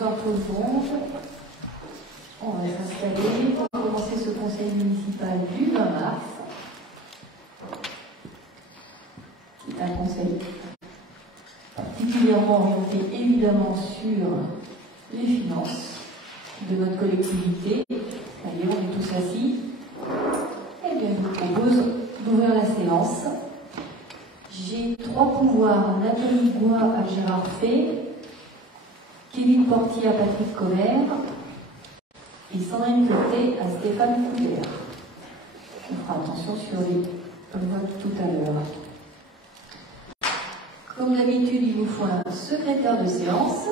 bonsoir tout le monde. On va s'installer pour commencer ce conseil municipal du 20 mars. C'est un conseil particulièrement orienté évidemment sur les finances de notre collectivité. Allez, on est tous assis. Eh bien, je vous propose d'ouvrir la séance. J'ai 3 pouvoirs: Nathalie Goua à Gérard Fay, Kevin Portier à Patrick Coller et Sandrine Côté à Stéphane Couvert. On fera attention sur les votes tout à l'heure. Comme d'habitude, il nous faut un secrétaire de séance.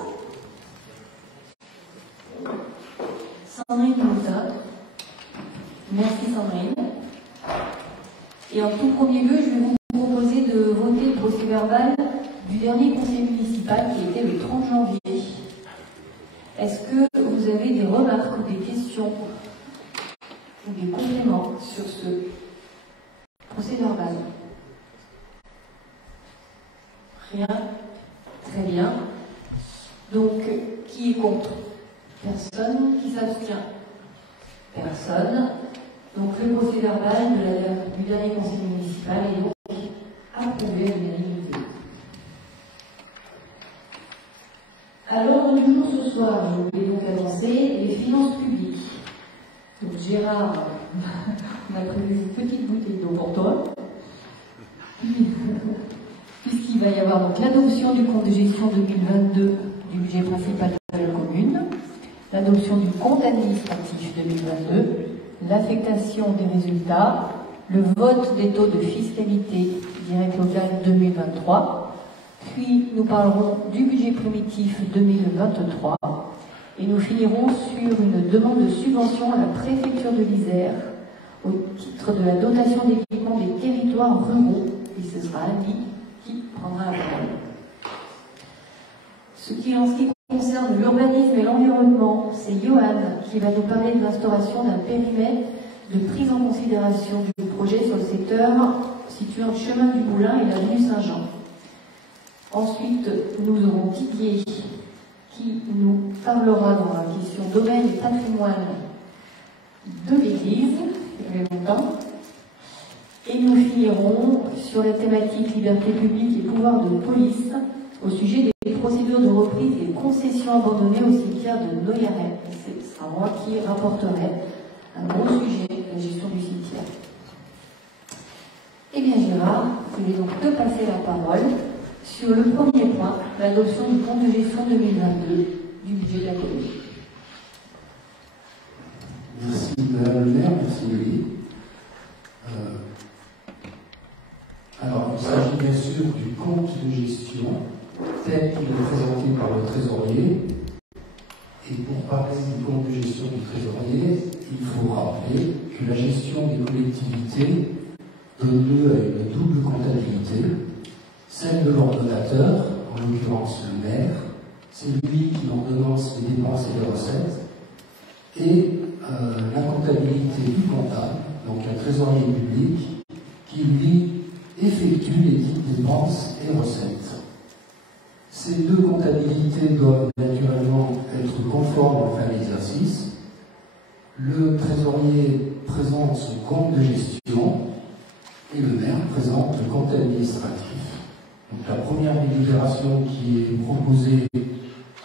Sandrine Moutin. Merci Sandrine. Et en tout premier lieu, je vais vous proposer de voter le procès-verbal du dernier conseil municipal qui était le 30 janvier. Est-ce que vous avez des remarques ou des questions ou des compléments sur ce procès-verbal? Rien? Très bien. Donc, qui est contre? Personne. Qui s'abstient? Personne. Donc, le procès-verbal du dernier conseil municipal est donc approuvé à l'unanimité. À l'ordre du jour ce soir, je vais donc annoncer les finances publiques. Donc Gérard, on a prévu une petite bouteille d'eau pour toi. Puisqu'il va y avoir donc l'adoption du compte de gestion 2022 du budget principal de la commune, l'adoption du compte administratif 2022, l'affectation des résultats, le vote des taux de fiscalité direct local 2023, puis nous parlerons du budget primitif 2023 et nous finirons sur une demande de subvention à la préfecture de l'Isère au titre de la dotation d'équipement des territoires ruraux, et ce sera Annie qui prendra la parole. Ce qui concerne l'urbanisme et l'environnement, c'est Johan qui va nous parler de l'instauration d'un périmètre de prise en considération du projet sur le secteur situé entre Chemin du Moulin et l'avenue Saint-Jean. Ensuite, nous aurons Didier qui nous parlera dans la question domaine et patrimoine de l'Église, il y avait longtemps. Et nous finirons sur la thématique liberté publique et pouvoir de police au sujet des procédures de reprise des concessions abandonnées au cimetière de Noyaret. Ce sera moi qui rapporterai un gros sujet, la gestion du cimetière. Eh bien Gérard, je vais donc te passer la parole sur le premier point, l'adoption du compte de gestion 2022 du budget de la commune. Merci Madame le maire, merci Louis. Alors, il s'agit bien sûr du compte de gestion tel qu'il est présenté par le trésorier. Et pour parler du compte de gestion du trésorier, il faut rappeler que la gestion des collectivités donne lieu à une double comptabilité. Celle de l'ordonnateur, en l'occurrence le maire, c'est lui qui ordonnance les dépenses et les recettes, et la comptabilité du comptable, donc un trésorier public, qui lui effectue les dites dépenses et recettes. Ces deux comptabilités doivent naturellement être conformes en fin d'exercice. Le trésorier présente son compte de gestion et le maire présente le compte administratif. Donc la première délibération qui est proposée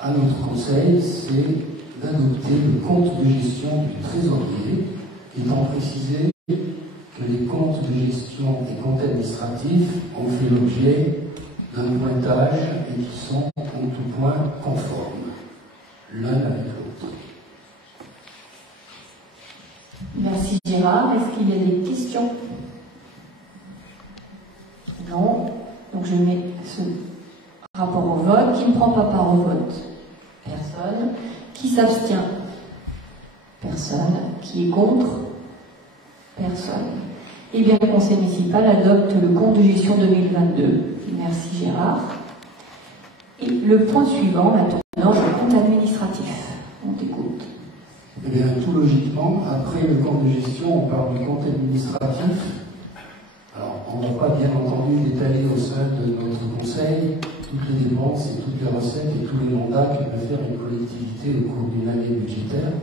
à notre conseil, c'est d'adopter le compte de gestion du trésorier, étant précisé que les comptes de gestion et comptes administratifs ont fait l'objet d'un pointage et qui sont en tout point conformes, l'un avec l'autre. Merci Gérard. Est-ce qu'il y a des questions? Non. Donc je mets ce rapport au vote. Qui ne prend pas part au vote? Personne. Qui s'abstient? Personne. Qui est contre? Personne. Eh bien, le conseil municipal adopte le compte de gestion 2022. Merci Gérard. Et le point suivant, maintenant, le compte administratif. On t'écoute. Eh bien, tout logiquement, après le compte de gestion, on parle du compte administratif. Alors, on ne va pas bien entendu détailler au sein de notre conseil toutes les dépenses et toutes les recettes et tous les mandats que peut faire une collectivité au cours d'une année budgétaire.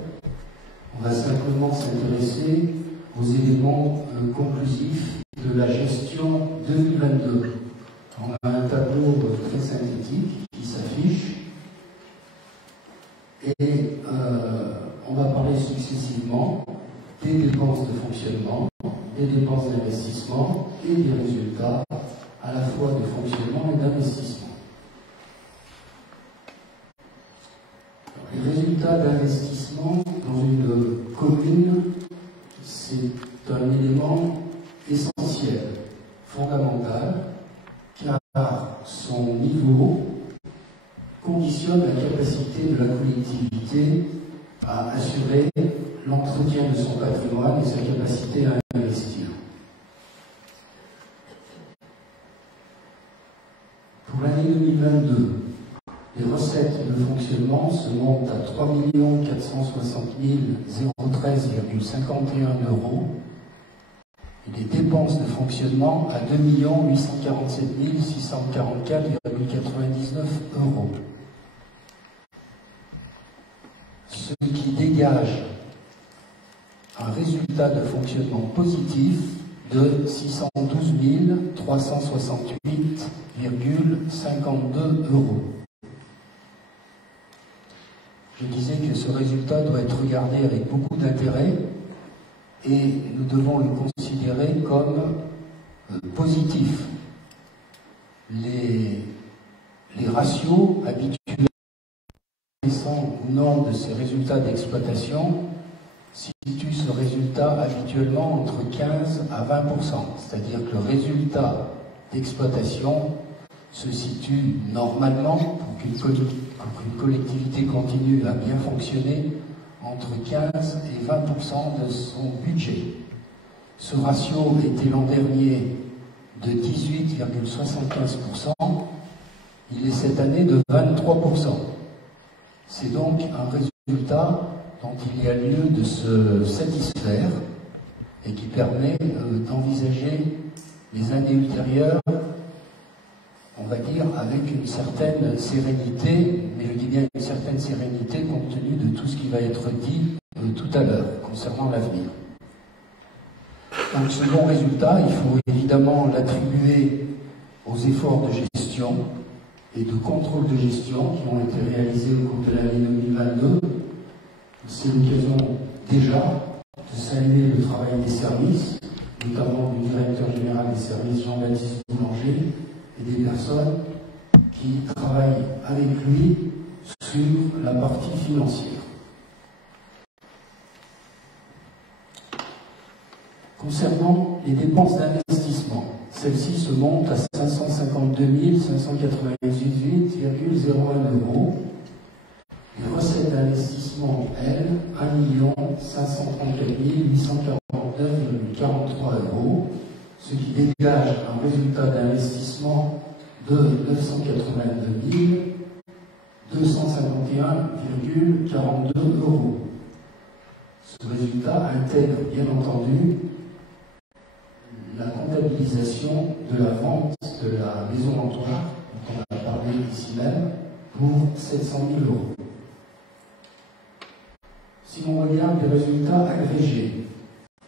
On va simplement s'intéresser aux éléments conclusifs de la gestion 2022. On a un tableau très synthétique qui s'affiche et on va parler successivement des dépenses de fonctionnement, des dépenses d'investissement et des résultats à la fois de fonctionnement et d'investissement. Les résultats d'investissement dans une commune, c'est un élément essentiel, fondamental, car son niveau conditionne la capacité de la collectivité à assurer l'entretien de son patrimoine et sa capacité à investir. Pour l'année 2022, les recettes de fonctionnement se montent à 3 460 013,51 € et les dépenses de fonctionnement à 2 847 644,99 €. Ce qui dégage un résultat de fonctionnement positif de 612 368,52 €. Je disais que ce résultat doit être regardé avec beaucoup d'intérêt et nous devons le considérer comme positif. Les ratios habituels ou non de ces résultats d'exploitation situent ce résultat habituellement entre 15 à 20%. C'est-à-dire que le résultat d'exploitation se situe normalement, pour qu'une collectivité continue à bien fonctionner, entre 15 et 20% de son budget. Ce ratio était l'an dernier de 18,75%, il est cette année de 23%. C'est donc un résultat dont il y a lieu de se satisfaire et qui permet d'envisager les années ultérieures, on va dire, avec une certaine sérénité, mais je dis bien une certaine sérénité compte tenu de tout ce qui va être dit tout à l'heure concernant l'avenir. Donc ce bon résultat, il faut évidemment l'attribuer aux efforts de gestion et de contrôle de gestion qui ont été réalisés au cours de l'année 2022. C'est l'occasion déjà de saluer le travail des services, notamment du directeur général des services Jean-Baptiste Boulanger et des personnes qui travaillent avec lui sur la partie financière. Concernant les dépenses d'investissement, celles-ci se montent à 552 598,01 €. Les recettes d'investissement, elles, 1 534 849,43 €, ce qui dégage un résultat d'investissement de 982 251,42 €. Ce résultat intègre, bien entendu, la comptabilisation de la vente de la maison d'Antoine, dont on a parlé ici même, pour 700 000 €. Si on regarde les résultats agrégés,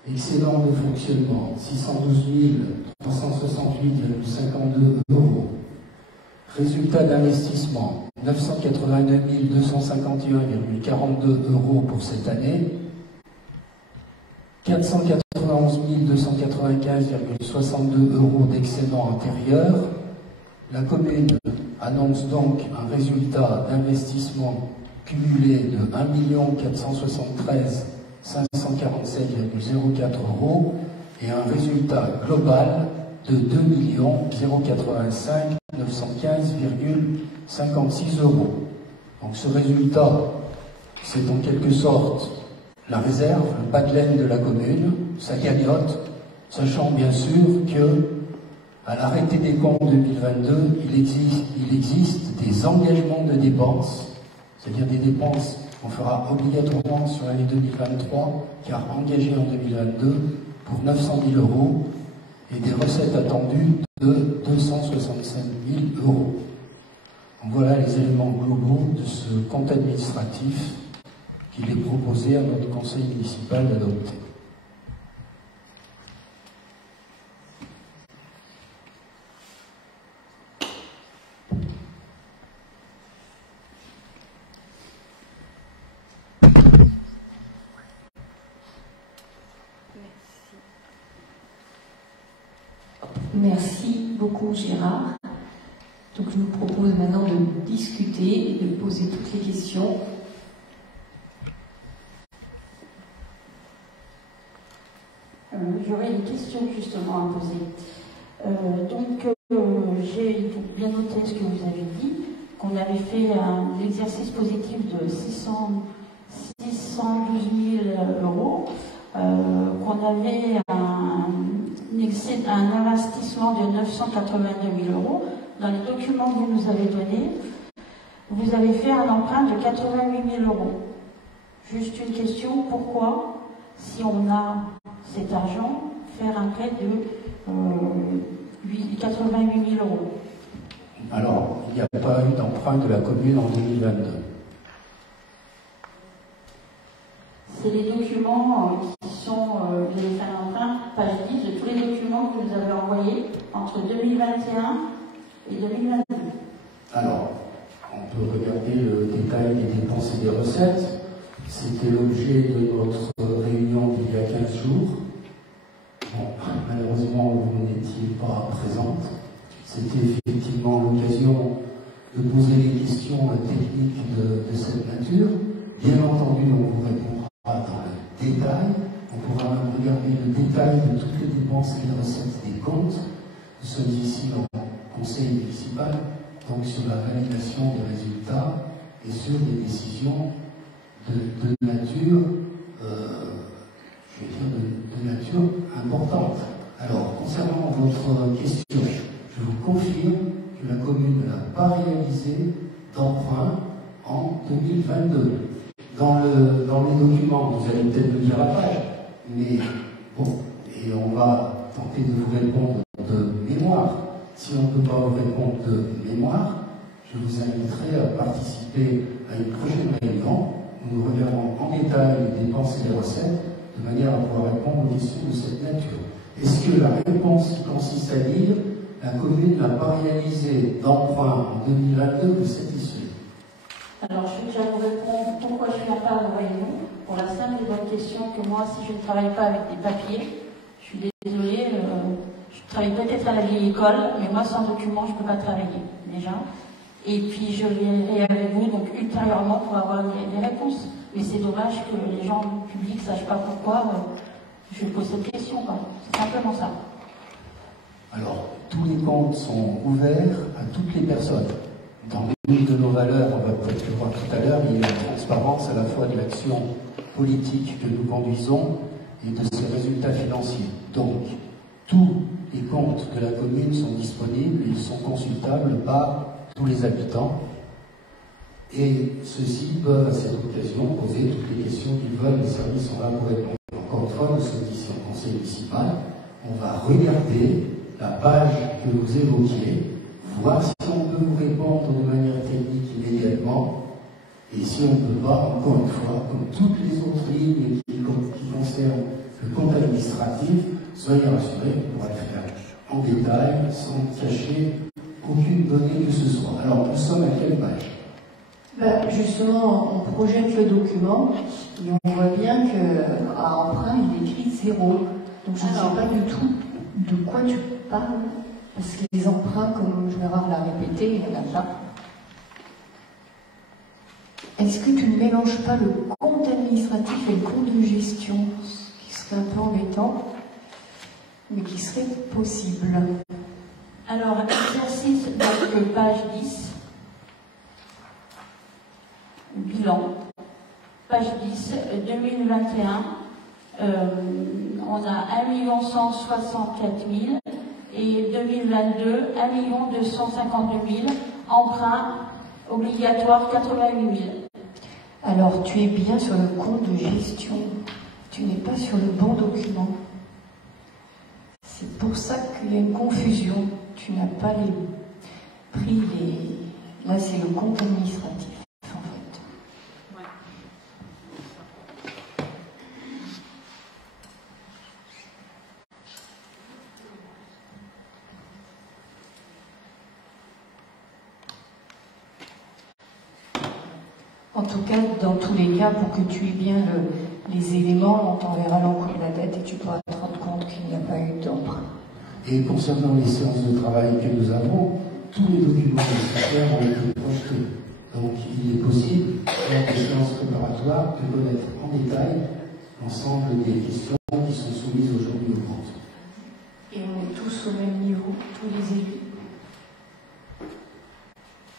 excédent de fonctionnement, 612 368,52 €. Résultat d'investissement, 989 251,42 € pour cette année. 491 295,62 € d'excédent antérieur. La commune annonce donc un résultat d'investissement cumulé de 1 473 547,04 € et un résultat global de 2 085 915,56 €. Donc ce résultat, c'est en quelque sorte la réserve, le bas de laine de la commune, sa cagnotte, sachant bien sûr que à l'arrêté des comptes 2022, il existe des engagements de dépenses, c'est-à-dire des dépenses qu'on fera obligatoirement sur l'année 2023, car engagées en 2022 pour 900 000 € et des recettes attendues de 265 000 €. voilà les éléments globaux de ce compte administratif qu'il est proposé à notre conseil municipal d'adopter. Merci beaucoup Gérard. Donc je vous propose maintenant de discuter et de poser toutes les questions. J'aurais une question justement à poser. J'ai bien noté ce que vous avez dit, qu'on avait fait un exercice positif de 612 000 euros, qu'on avait un investissement de 982 000 euros. Dans les documents que vous nous avez donnés, vous avez fait un emprunt de 88 000 euros. Juste une question, pourquoi, si on a cet argent, faire un prêt de 88 000 euros? Alors, il n'y a pas eu d'emprunt de la commune en 2022. C'est les documents qui sont, vous avez fait un emprunt, page 10, de tous les documents que vous avez envoyés entre 2021 et 2022. Alors, on peut regarder le détail des dépenses et des recettes. C'était l'objet de notre réunion d'il y a 15 jours. Bon, malheureusement, vous n'étiez pas présente. C'était effectivement l'occasion de poser des questions techniques de cette nature. Bien entendu, on vous répondra dans le détail. On pourra même regarder le détail de toutes les dépenses et les recettes des comptes. Nous sommes ici dans le conseil municipal, donc sur la validation des résultats et sur des décisions de nature, de nature importante. Alors, concernant votre question, je vous confirme que la commune n'a pas réalisé d'emprunt en 2022. Dans les documents, vous allez peut-être me dire la page, mais bon, et on va tenter de vous répondre de mémoire. Si on ne peut pas vous répondre de mémoire, je vous inviterai à participer à une prochaine réunion où nous reverrons en détail les dépenses et les recettes de manière à pouvoir répondre aux questions de cette nature. Est-ce que la réponse qui consiste à dire la commune n'a pas réalisé d'emprunt en 2022 vous satisfait? Alors, je vais déjà vous répondre pourquoi je viens pas à la réunion. Pour la simple et bonne question que moi, si je ne travaille pas avec des papiers, je suis désolée, je travaille peut-être à la vieille école, mais moi, sans document, je ne peux pas travailler, déjà. Et puis, je viendrai avec vous, donc, ultérieurement, pour avoir des réponses. Mais c'est dommage que les gens publics ne sachent pas pourquoi je pose cette question, quoi. C'est simplement ça. Alors, tous les comptes sont ouverts à toutes les personnes. Dans l'une de nos valeurs, on va peut-être le voir tout à l'heure, il y a une transparence à la fois de l'action politique que nous conduisons et de ses résultats financiers. Donc, tous les comptes de la commune sont disponibles, ils sont consultables par tous les habitants. Et ceux-ci peuvent, à cette occasion, poser toutes les questions qu'ils veulent, les services sont là pour répondre. Encore une fois, nous sommes ici au conseil municipal, on va regarder la page que vous évoquiez, voir si on peut vous répondre de manière technique immédiatement, et si on ne peut pas, encore une fois, comme toutes les autres lignes qui concernent le compte administratif, soyez rassurés, on pourra le faire en détail, sans cacher aucune donnée que ce soit. Alors, nous sommes à quelle page? Justement, on projette le document et on voit bien qu'à emprunt, il est écrit 0. Donc je ne sais pas du tout de quoi tu parles, parce que les emprunts, comme Gérard l'a répété, il y en a pas. Est-ce que tu ne mélanges pas le compte administratif et le compte de gestion, ce qui serait un peu embêtant, mais qui serait possible? Alors, exercice de page 10. Bilan, page 10, 2021, on a 1 164 000 et 2022, 1 252 000, emprunt obligatoire 88 000. Alors, tu es bien sur le compte de gestion, tu n'es pas sur le bon document. C'est pour ça qu'il y a une confusion. Tu n'as pas pris Là, c'est le compte administratif, en fait. En tout cas, dans tous les cas, pour que tu aies bien les éléments, on t'enverra l'encours de la dette et tu pourras te rendre compte qu'il n'y a pas eu d'emprunt. Et concernant les séances de travail que nous avons, tous les documents nécessaires ont été projetés. Donc il est possible, lors des séances préparatoires, de connaître en détail l'ensemble des questions qui sont soumises aujourd'hui au vote. Et on est tous au même niveau, tous les élus.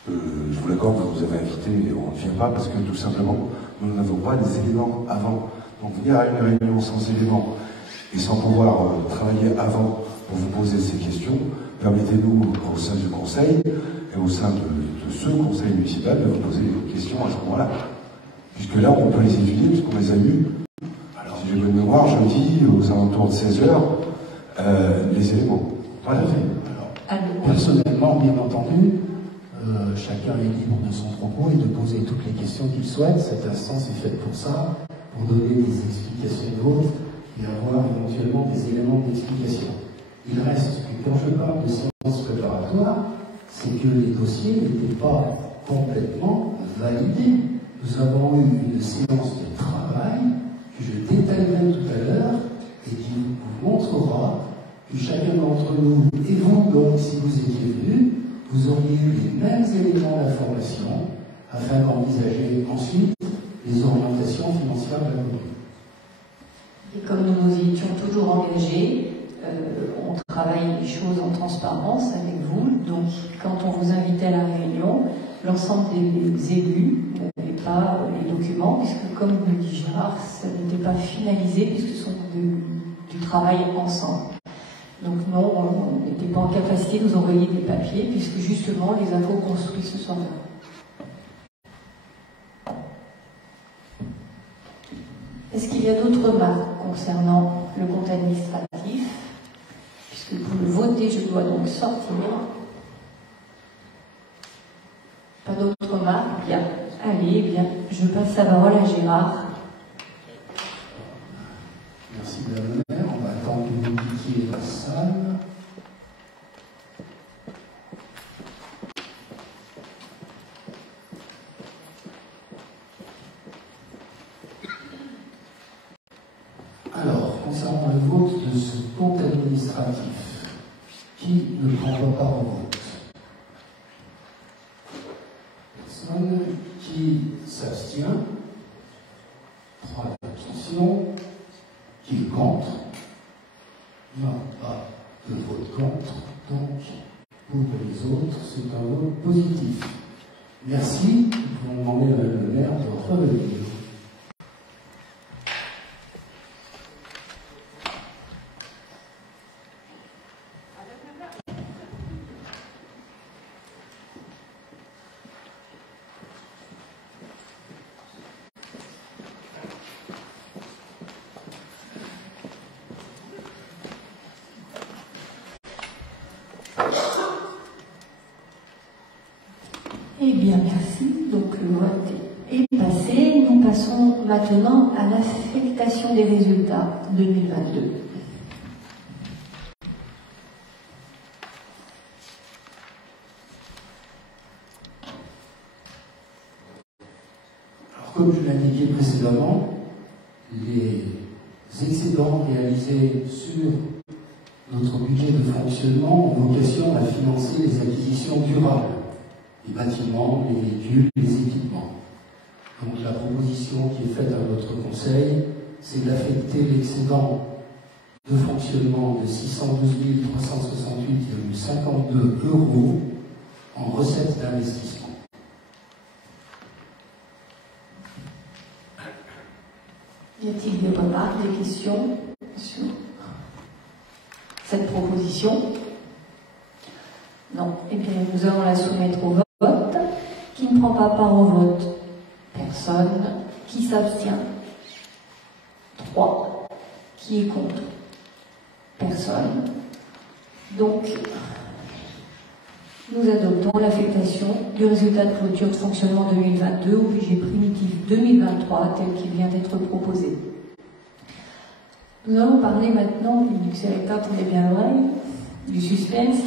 Je vous l'accorde, vous avez invité et on ne vient pas parce que tout simplement, nous n'avons pas les éléments avant. Donc venir à une réunion sans éléments et sans pouvoir travailler avant pour vous poser ces questions, permettez-nous au sein du conseil et au sein de ce conseil municipal de vous poser des questions à ce moment-là. Puisque là, on peut les étudier puisqu'on les a eues. Alors si j'ai bonne mémoire, je dis aux alentours de 16 heures, les éléments. Voilà. Alors, personnellement, bien entendu, chacun est libre de son propos et de poser toutes les questions qu'il souhaite. Cette instance est faite pour ça, pour donner des explications d'autres et avoir éventuellement des éléments d'explication. Il reste que quand je parle de séance préparatoire, c'est que les dossiers n'étaient pas complètement validés. Nous avons eu une séance de travail que je détaillerai tout à l'heure et qui vous montrera que chacun d'entre nous, et vous donc si vous étiez venus, vous auriez eu les mêmes éléments d'information afin d'envisager ensuite les orientations financières de la commune. Et comme nous nous y étions toujours engagés, on travaille les choses en transparence avec vous. Donc, quand on vous invitait à la réunion, l'ensemble des élus n'avaient pas les documents, puisque, comme le dit Gérard, ça n'était pas finalisé, puisque ce sont du travail ensemble. Donc non, on n'était pas en capacité de nous envoyer des papiers, puisque justement, les infos construits ce soir-là. Est-ce qu'il y a d'autres remarques concernant le compte administratif? Puisque pour le voter, je dois donc sortir. Pas d'autres remarques? Bien. Allez, bien. Je passe la parole à Gérard. Merci Madame la maire. On va attendre que vous quittiez la salle. Alors, concernant le vote de ce compte administratif, qui ne prend pas part au vote? Personne. Qui s'abstient? 3 abstentions. Qui est contre? Non, pas de vote contre. Donc, pour les autres, c'est un vote positif. Merci. Nous allons demander à Madame le maire de revenir. Eh bien, merci. Donc, le vote est passé. Nous passons maintenant à l'affectation des résultats 2022. Alors, comme je l'indiquais précédemment, les excédents réalisés sur notre budget de fonctionnement ont vocation à financer les acquisitions durables, les bâtiments, les véhicules, les équipements. Donc la proposition qui est faite à votre conseil, c'est d'affecter l'excédent de fonctionnement de 612 368,52 € en recettes d'investissement. Y a-t-il des remarques, des questions sur cette proposition? Non. Eh bien, nous allons la soumettre au vote. Qui ne prend pas part au vote? Personne. Qui s'abstient? 3. Qui est contre? Personne. Donc, Nous adoptons l'affectation du résultat de clôture de fonctionnement 2022 au budget primitif 2023 tel qu'il vient d'être proposé. Nous allons parler maintenant, du sélecteur, tenez bien l'oreille, du suspense,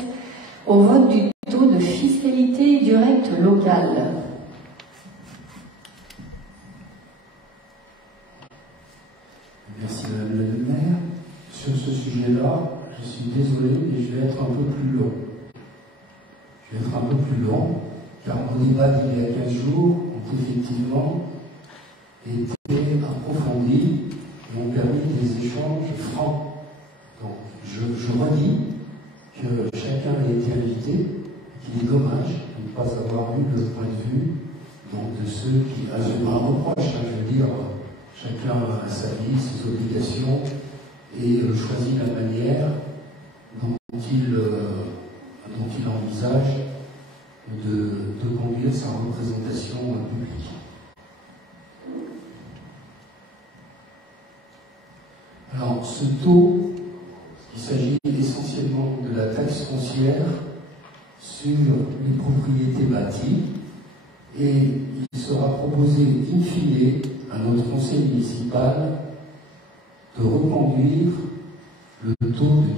au vote du taux de fiscalité directe locale. Merci Madame la maire. Sur ce sujet-là, je suis désolé, mais je vais être un peu plus long. Je vais être un peu plus long, car nos débats d'il y a 15 jours ont effectivement été approfondis et ont permis des échanges francs. Donc, je redis que chacun a été invité, et qu'il est dommage de ne pas avoir eu le point de vue donc, de ceux qui, à ce moment reproche, je veux dire, chacun a sa vie, ses obligations, et choisit la manière dont il envisage de conduire sa représentation publique. Alors, ce taux, il s'agit essentiellement de la taxe foncière sur les propriétés bâties, et il sera proposé in fine à notre conseil municipal de reconduire le taux de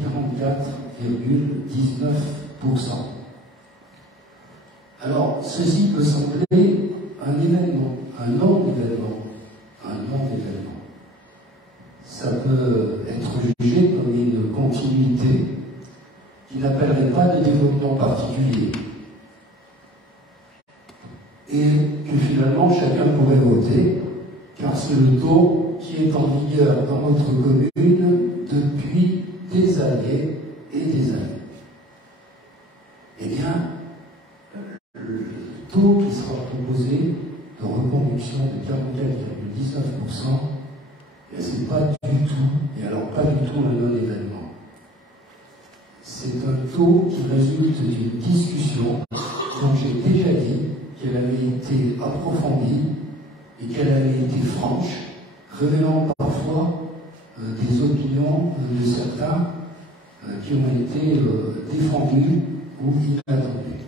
44,19%. Alors, ceci peut sembler un événement, un non-événement, Ça peut être jugé comme une continuité qui n'appellerait pas de développement particulier. Et que finalement chacun pourrait voter, car c'est le taux qui est en vigueur dans notre commune depuis des années et des années. Eh bien, le taux qui sera proposé de reconduction de 44,19%, ce n'est pas du tout, et alors pas du tout un non-événement. C'est un taux qui résulte d'une discussion dont j'ai déjà dit qu'elle avait été approfondie et qu'elle avait été franche, révélant parfois des opinions de certains qui ont été défendues ou inattendues.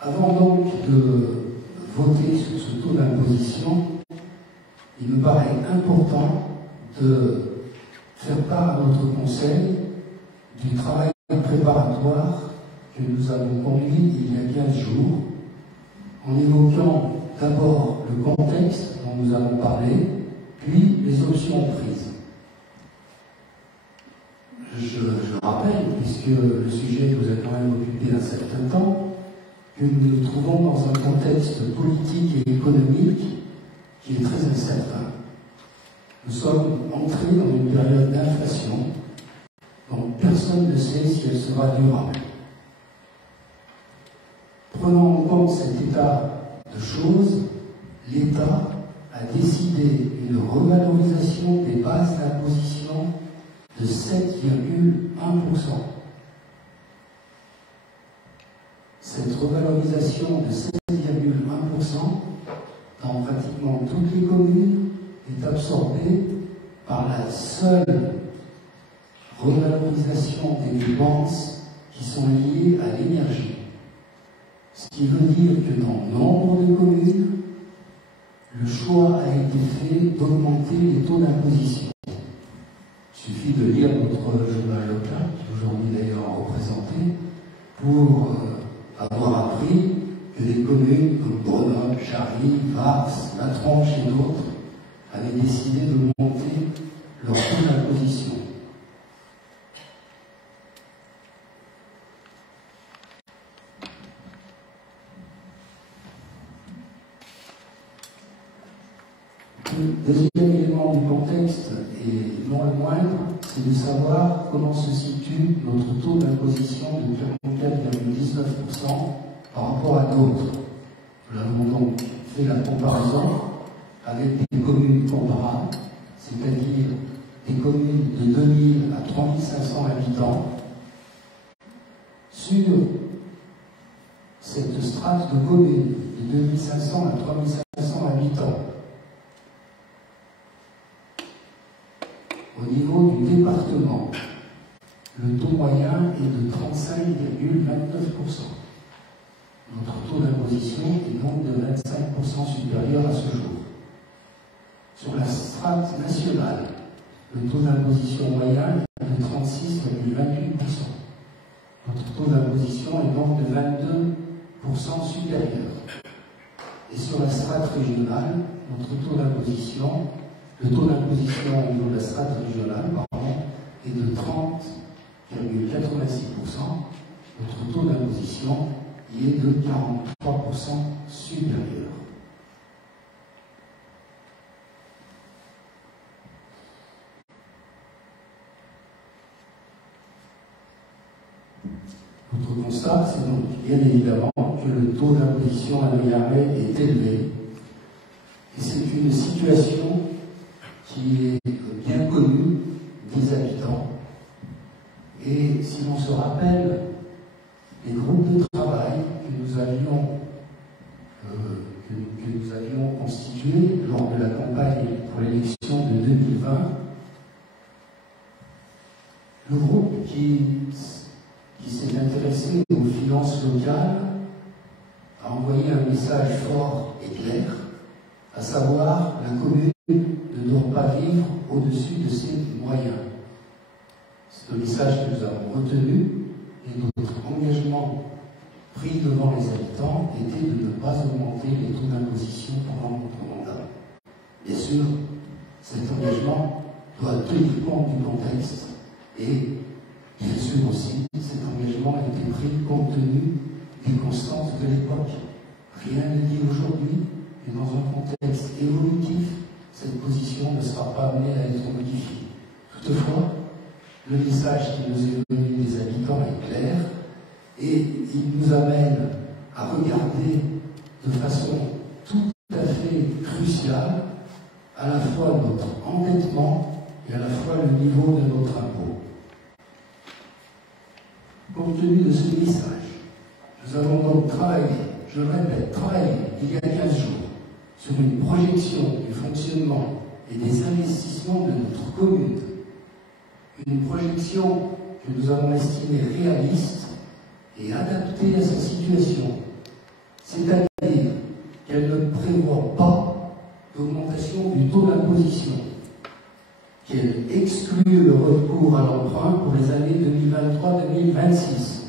Avant donc de voter sur ce taux d'imposition, il me paraît important de faire part à notre conseil du travail préparatoire que nous avons conduit il y a 15 jours, en évoquant d'abord le contexte dont nous avons parlé, puis les options prises. Je rappelle, puisque le sujet nous a quand même occupé un certain temps, que nous nous trouvons dans un contexte politique et économique qui est très incertain. Nous sommes entrés dans une période d'inflation dont personne ne sait si elle sera durable. Prenant en compte cet état de choses, l'État a décidé une revalorisation des bases d'imposition de 7,1%. Cette revalorisation de 7,1% dans pratiquement toutes les communes est absorbée par la seule revalorisation des dépenses qui sont liées à l'énergie. Ce qui veut dire que dans nombre de communes, le choix a été fait d'augmenter les taux d'imposition. Il suffit de lire notre journal local, qui aujourd'hui d'ailleurs représenté, pour avoir appris que des communes comme Grenoble, Charly, Vars, La Tronche et d'autres avaient décidé d'augmenter leur taux d'imposition. Le deuxième élément du contexte, et non le moindre, c'est de savoir comment se situe notre taux d'imposition de 44,19% par rapport à d'autres. Nous avons donc fait la comparaison avec des communes comparables, c'est-à-dire des communes de 2000 à 3500 habitants, sur cette strate de communes de 2500 à 3500 habitants. Au niveau du département, Le taux moyen est de 35,29%. Notre taux d'imposition est donc de 25% supérieur à ce jour. Sur la strate nationale, le taux d'imposition moyen est de 36,28%. Notre taux d'imposition est donc de 22% supérieur. Et sur la strate régionale, notre taux d'imposition, le taux d'imposition au niveau de la strate régionale, est de 30,86%. Notre taux d'imposition y est de 43% supérieur. Notre constat, c'est donc bien évidemment que le taux d'imposition à Miami est élevé. Et c'est une situation qui est bien connue des habitants. Et si l'on se rappelle les groupes de travail que nous avions constitués lors de la campagne pour l'élection de 2020, le groupe qui s'est intéressé aux finances locales a envoyé un message fort et clair, à savoir la commune ne doit pas vivre au-dessus de ses moyens. C'est le message que nous avons retenu et notre engagement pris devant les habitants était de ne pas augmenter les taux d'imposition pendant notre mandat. Bien sûr, cet engagement doit tenir compte du contexte et bien sûr aussi, cet engagement a été pris compte tenu des constances de l'époque. Rien ne dit aujourd'hui que dans un contexte évolutif, cette position ne sera pas amenée à être modifiée. Toutefois, le message qui nous est venu des habitants est clair et il nous amène à regarder de façon tout à fait cruciale à la fois notre endettement et à la fois le niveau de notre impôt. Compte tenu de ce message, nous avons donc travaillé, je le répète, travaillé il y a 15 jours sur une projection du fonctionnement et des investissements de notre commune. Une projection que nous avons estimée réaliste et adaptée à sa situation. C'est-à-dire qu'elle ne prévoit pas d'augmentation du taux d'imposition, qu'elle exclut le recours à l'emprunt pour les années 2023-2026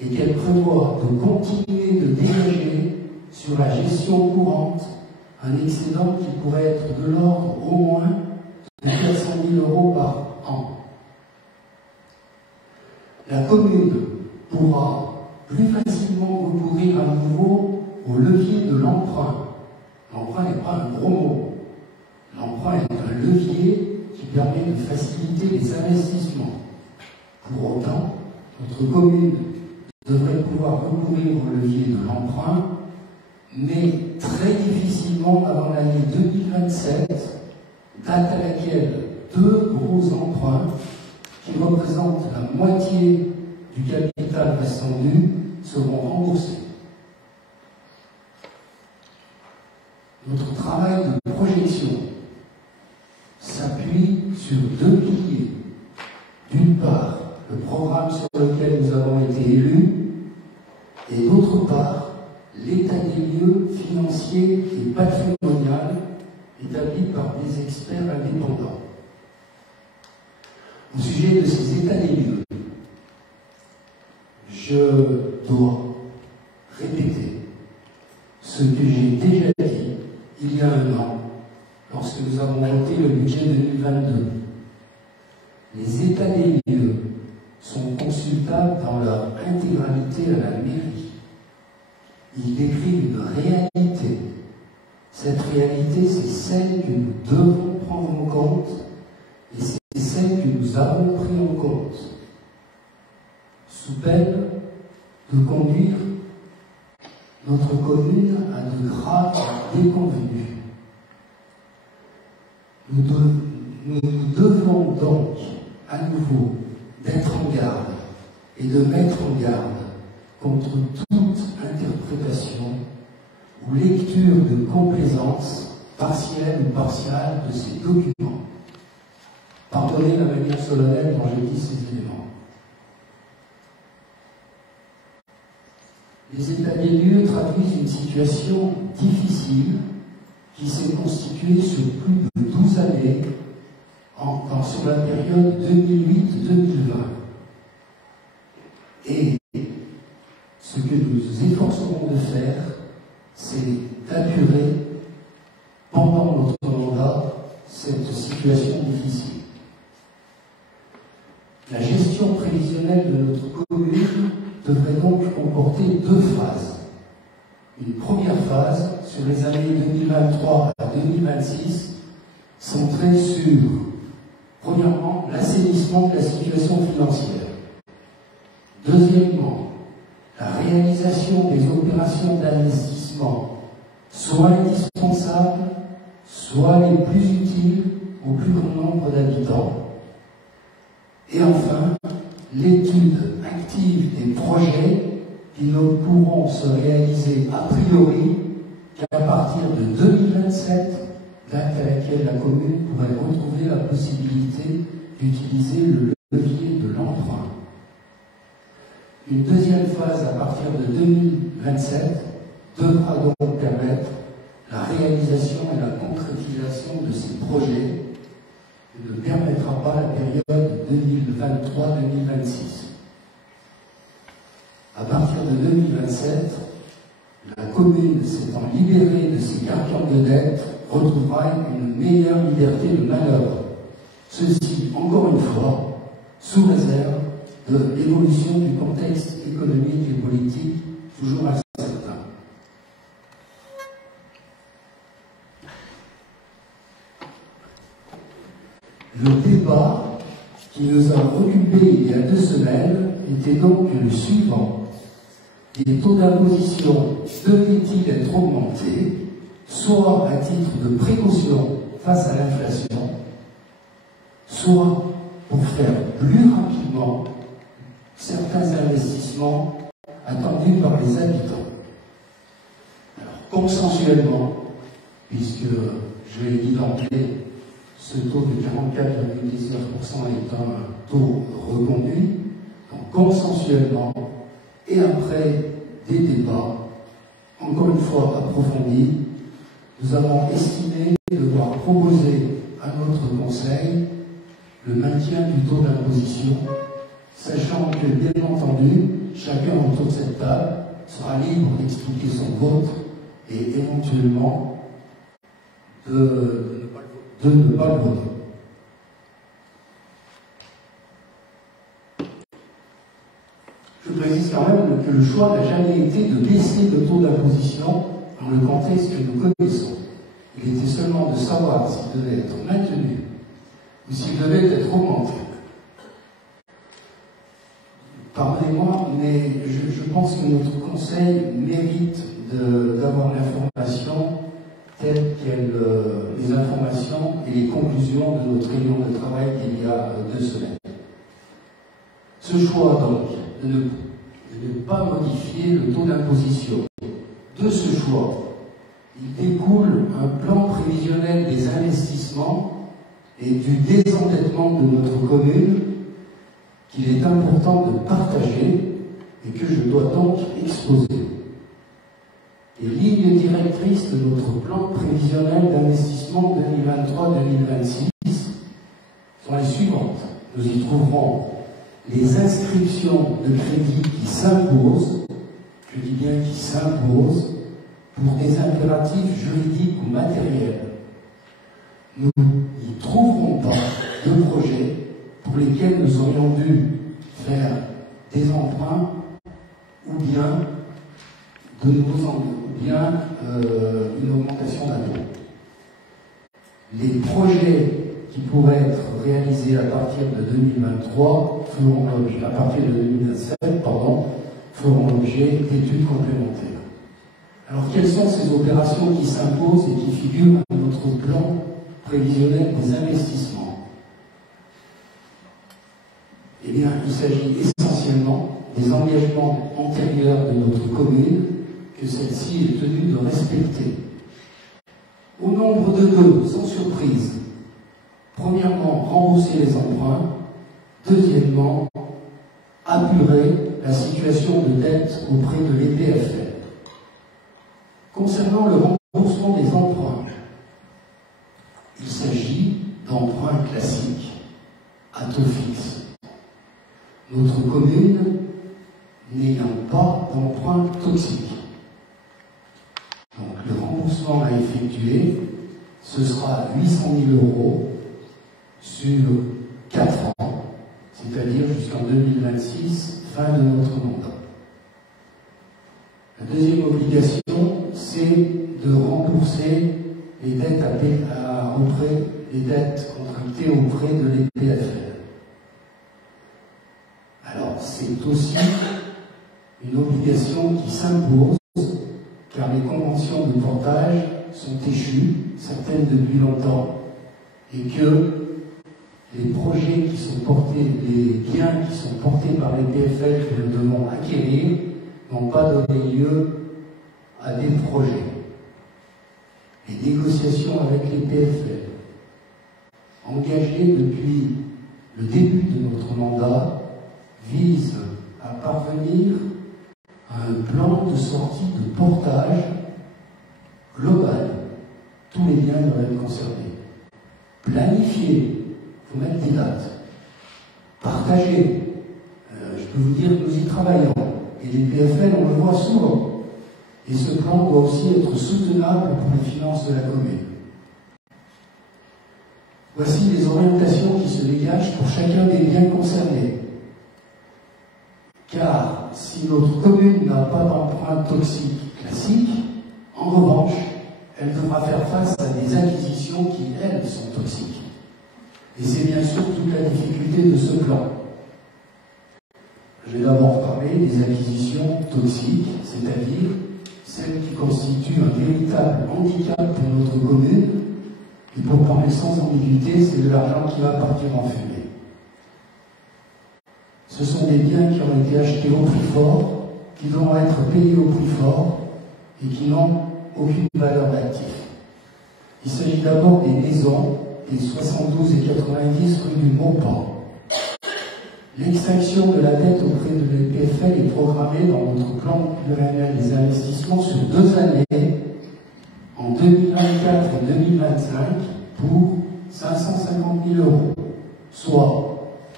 et qu'elle prévoit de continuer de dégager sur la gestion courante un excédent qui pourrait être de l'ordre au moins de 400 000 € par an. La commune pourra plus facilement recourir à nouveau au levier de l'emprunt. L'emprunt n'est pas un gros mot. L'emprunt est un levier qui permet de faciliter les investissements. Pour autant, notre commune devrait pouvoir recourir au levier de l'emprunt, mais très difficilement avant l'année 2027, date à laquelle 2 gros emprunts, qui représentent la moitié du capital restant dû, seront remboursés. Notre travail de projection s'appuie sur 2 piliers. D'une part, le programme sur lequel nous avons été élus, et d'autre part, l'état des lieux financiers et patrimonial établi par des experts indépendants. Au sujet de ces états des lieux, je dois répéter ce que j'ai déjà dit il y a un an, lorsque nous avons voté le budget 2022. Les états des lieux sont consultables dans leur intégralité à la mairie. Ils décrivent une réalité. Cette réalité, c'est celle que nous devons prendre en compte et c'est celle que nous avons pris en compte, sous peine de conduire notre commune à de graves déconvenues. Nous devons donc à nouveau d'être en garde et de mettre en garde contre toute interprétation ou lecture de complaisance partielle ou partiale de ces documents. Pardonnez la manière solennelle dont je dis ces éléments. Les états des lieux traduisent une situation difficile qui s'est constituée sur plus de 12 années sur la période 2008-2020. Et ce que nous efforcerons de faire, c'est d'apurer pendant notre mandat cette situation difficile. La gestion prévisionnelle de notre commune devrait donc comporter deux phases. Une première phase sur les années 2023 à 2026, centrée sur, premièrement, l'assainissement de la situation financière. Deuxièmement, la réalisation des opérations d'investissement, soit indispensables, soit les plus utiles au plus grand nombre d'habitants. Et enfin, l'étude active des projets qui ne pourront se réaliser a priori qu'à partir de 2027, date à laquelle la commune pourrait retrouver la possibilité d'utiliser le levier de l'emprunt. Une deuxième phase à partir de 2027 devra donc permettre la réalisation et la concrétisation de ces projets et ne permettra pas la période 2023-2026. À partir de 2027, la commune s'étant libérée de ses carcans de dette retrouvera une meilleure liberté de manœuvre. Ceci, encore une fois, sous réserve de l'évolution du contexte économique et politique toujours incertain. Le débat qui nous a occupé il y a 2 semaines était donc le suivant. Les taux d'imposition devaient-ils être augmentés, soit à titre de précaution face à l'inflation, soit pour faire plus rapidement certains investissements attendus par les habitants. Alors, consensuellement, puisque je l'ai dit d'emblée, ce taux de 44,19% est un taux reconduit, donc consensuellement, et après des débats, encore une fois approfondis, nous avons estimé devoir proposer à notre Conseil le maintien du taux d'imposition, sachant que, bien entendu, chacun autour de cette table sera libre d'expliquer son vote et éventuellement de ne pas le voter. Je précise quand même que le choix n'a jamais été de baisser le taux d'imposition dans le contexte que nous connaissons. Il était seulement de savoir s'il devait être maintenu ou s'il devait être augmenté. Pardonnez-moi, mais je pense que notre Conseil mérite d'avoir l'information telle qu'elle, les informations et les conclusions de notre réunion de travail d'il y a 2 semaines. Ce choix, donc, de ne pas modifier le taux d'imposition, de ce choix, il découle un plan prévisionnel des investissements et du désendettement de notre commune qu'il est important de partager et que je dois donc exposer. Les lignes directrices de notre plan prévisionnel d'investissement 2023-2026 sont les suivantes. Nous y trouverons les inscriptions de crédit qui s'imposent, je dis bien qui s'imposent, pour des impératifs juridiques ou matériels. Nous n'y trouverons pas de projets pour lesquels nous aurions dû faire des emprunts ou bien de nouveaux emprunts, ou bien une augmentation d'impôts. Les projets qui pourraient être réalisés à partir de 2023 à partir de 2027, feront l'objet d'études complémentaires. Alors, quelles sont ces opérations qui s'imposent et qui figurent dans notre plan prévisionnel des investissements? Eh bien, il s'agit essentiellement des engagements antérieurs de notre commune que celle-ci est tenue de respecter. Au nombre de 2, sans surprise. Premièrement, rembourser les emprunts. Deuxièmement, apurer la situation de dette auprès de l'EPFL. Concernant le remboursement des emprunts, il s'agit d'emprunts classiques à taux fixe. Notre commune n'ayant pas d'emprunt toxique. Donc le remboursement à effectuer, ce sera 800 000 € sur 4 ans, c'est-à-dire jusqu'en 2026, fin de notre mandat. La deuxième obligation, c'est de rembourser les dettes les dettes contractées auprès de l'EPFL. Alors, c'est aussi une obligation qui s'impose, car les conventions de portage sont échues, certaines depuis longtemps, et que les projets qui sont portés, les biens qui sont portés par l'EPFL que nous devons acquérir, n'ont pas donné lieu à des projets. Les négociations avec l'EPFL, engagées depuis le début de notre mandat, visent à parvenir à un plan de sortie de portage global. Tous les biens doivent être concernés. Planifier, il faut mettre des dates. Partager, je peux vous dire que nous y travaillons. Et les PFL, on le voit souvent. Et ce plan doit aussi être soutenable pour les finances de la commune. Voici les orientations qui se dégagent pour chacun des biens concernés. Car si notre commune n'a pas d'emprunt toxique classique, en revanche, elle devra faire face à des acquisitions qui, elles, sont toxiques. Et c'est bien sûr toute la difficulté de ce plan. Je vais d'abord parler des acquisitions toxiques, c'est-à-dire celles qui constituent un véritable handicap pour notre commune, et pour parler sans ambiguïté, c'est de l'argent qui va partir en fumée. Ce sont des biens qui ont été achetés au prix fort, qui doivent être payés au prix fort, et qui n'ont aucune valeur d'actif. Il s'agit d'abord des maisons, des 72 et 90 rue du Maupan. L'extinction de la dette auprès de l'EPFL est programmée dans notre plan pluriannuel des investissements sur 2 années, en 2024 et 2025, pour 550 000 €, soit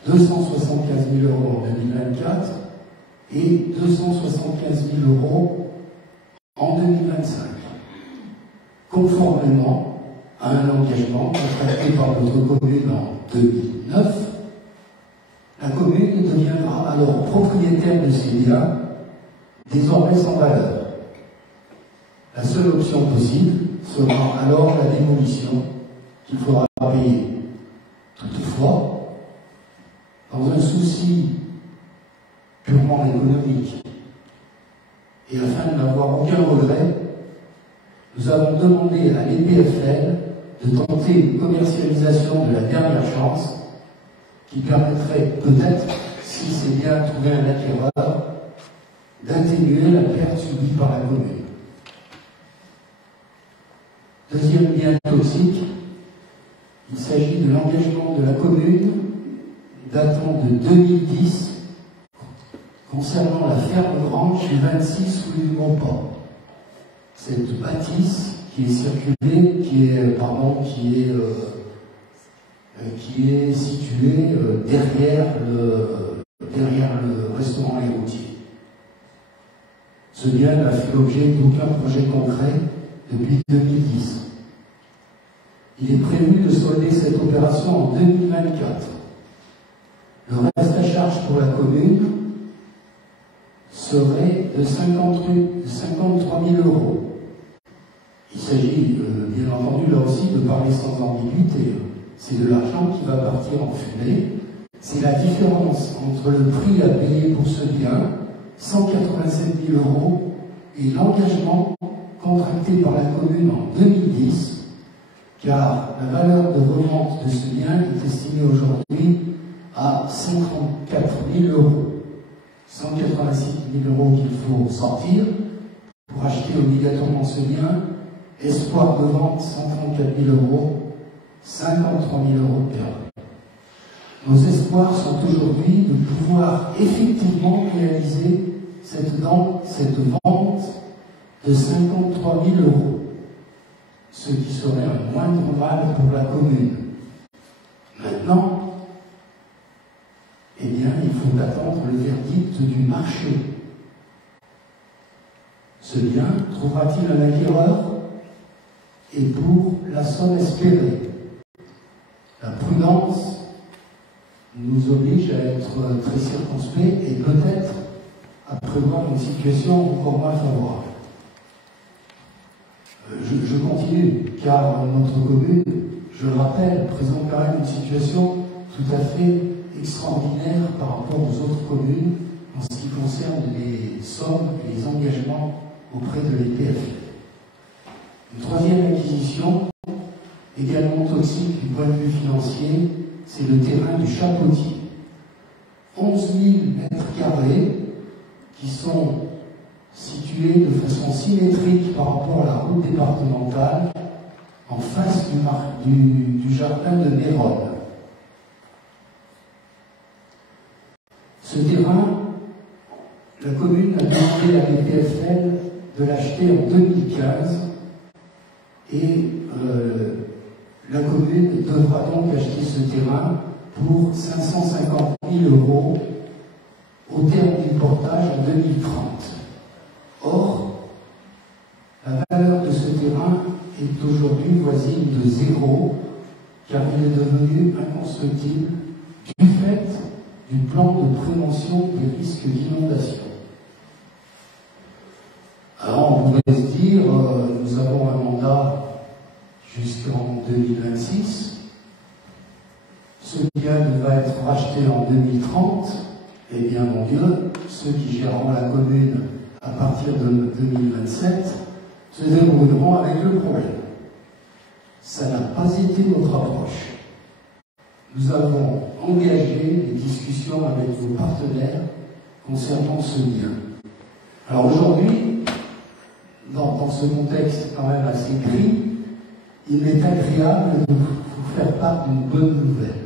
275 000 € en 2024 et 275 000 € en 2025, conformément à un engagement contracté par notre commune en 2009. La commune deviendra alors propriétaire de ces biens, désormais sans valeur. La seule option possible sera alors la démolition qu'il faudra payer. Toutefois, dans un souci purement économique, et afin de n'avoir aucun regret, nous avons demandé à l'EPFL de tenter une commercialisation de la dernière chance qui permettrait peut-être, si c'est bien trouvé un acquéreur, d'atténuer la perte subie par la commune. Deuxième bien toxique, il s'agit de l'engagement de la commune datant de 2010 concernant la ferme grange du 26 rue du Maupan. Cette bâtisse qui est circulée, qui est située derrière le restaurant Les Routiers. Ce bien n'a fait l'objet d'aucun projet concret depuis 2010. Il est prévu de solder cette opération en 2024. Le reste à charge pour la commune serait de 53 000 €. Il s'agit, bien entendu, là aussi, de parler sans ambiguïté. C'est de l'argent qui va partir en fumée. C'est la différence entre le prix à payer pour ce bien, 187 000 €, et l'engagement contracté par la commune en 2010, car la valeur de revente de ce bien est estimée aujourd'hui à 134 000 €. 186 000 € qu'il faut sortir pour acheter obligatoirement ce bien. Espoir de vente 134 000 €. 53 000 € de permis. Nos espoirs sont aujourd'hui de pouvoir effectivement réaliser cette vente de 53 000 €, ce qui serait un moindre mal pour la commune. Maintenant, eh bien, il faut attendre le verdict du marché. Ce bien trouvera-t-il un acquéreur? Et pour la somme espérée, la prudence nous oblige à être très circonspects et peut-être à prévoir une situation encore moins favorable. Je continue, car notre commune, je le rappelle, présente quand même une situation tout à fait extraordinaire par rapport aux autres communes en ce qui concerne les sommes et les engagements auprès de l'EPFL. Une troisième acquisition, également toxique du point de vue financier, c'est le terrain du Chapotier. 11 000 mètres carrés qui sont situés de façon symétrique par rapport à la route départementale en face du jardin de Méronne. Ce terrain, la commune a demandé à l'EPFL de l'acheter en 2015 et la commune devra donc acheter ce terrain pour 550 000 € au terme du portage en 2030. Or, la valeur de ce terrain est aujourd'hui voisine de 0, car il est devenu inconstructible du fait du plan de prévention des risques d'inondation. Alors on pourrait se dire, nous avons un mandat jusqu'en 2026, ce bien va être racheté en 2030, eh bien mon Dieu, ceux qui géreront la commune à partir de 2027 se débrouilleront avec le problème. Ça n'a pas été notre approche. Nous avons engagé des discussions avec vos partenaires concernant ce bien. Alors aujourd'hui, dans ce contexte quand même assez gris, il est agréable de vous faire part d'une bonne nouvelle,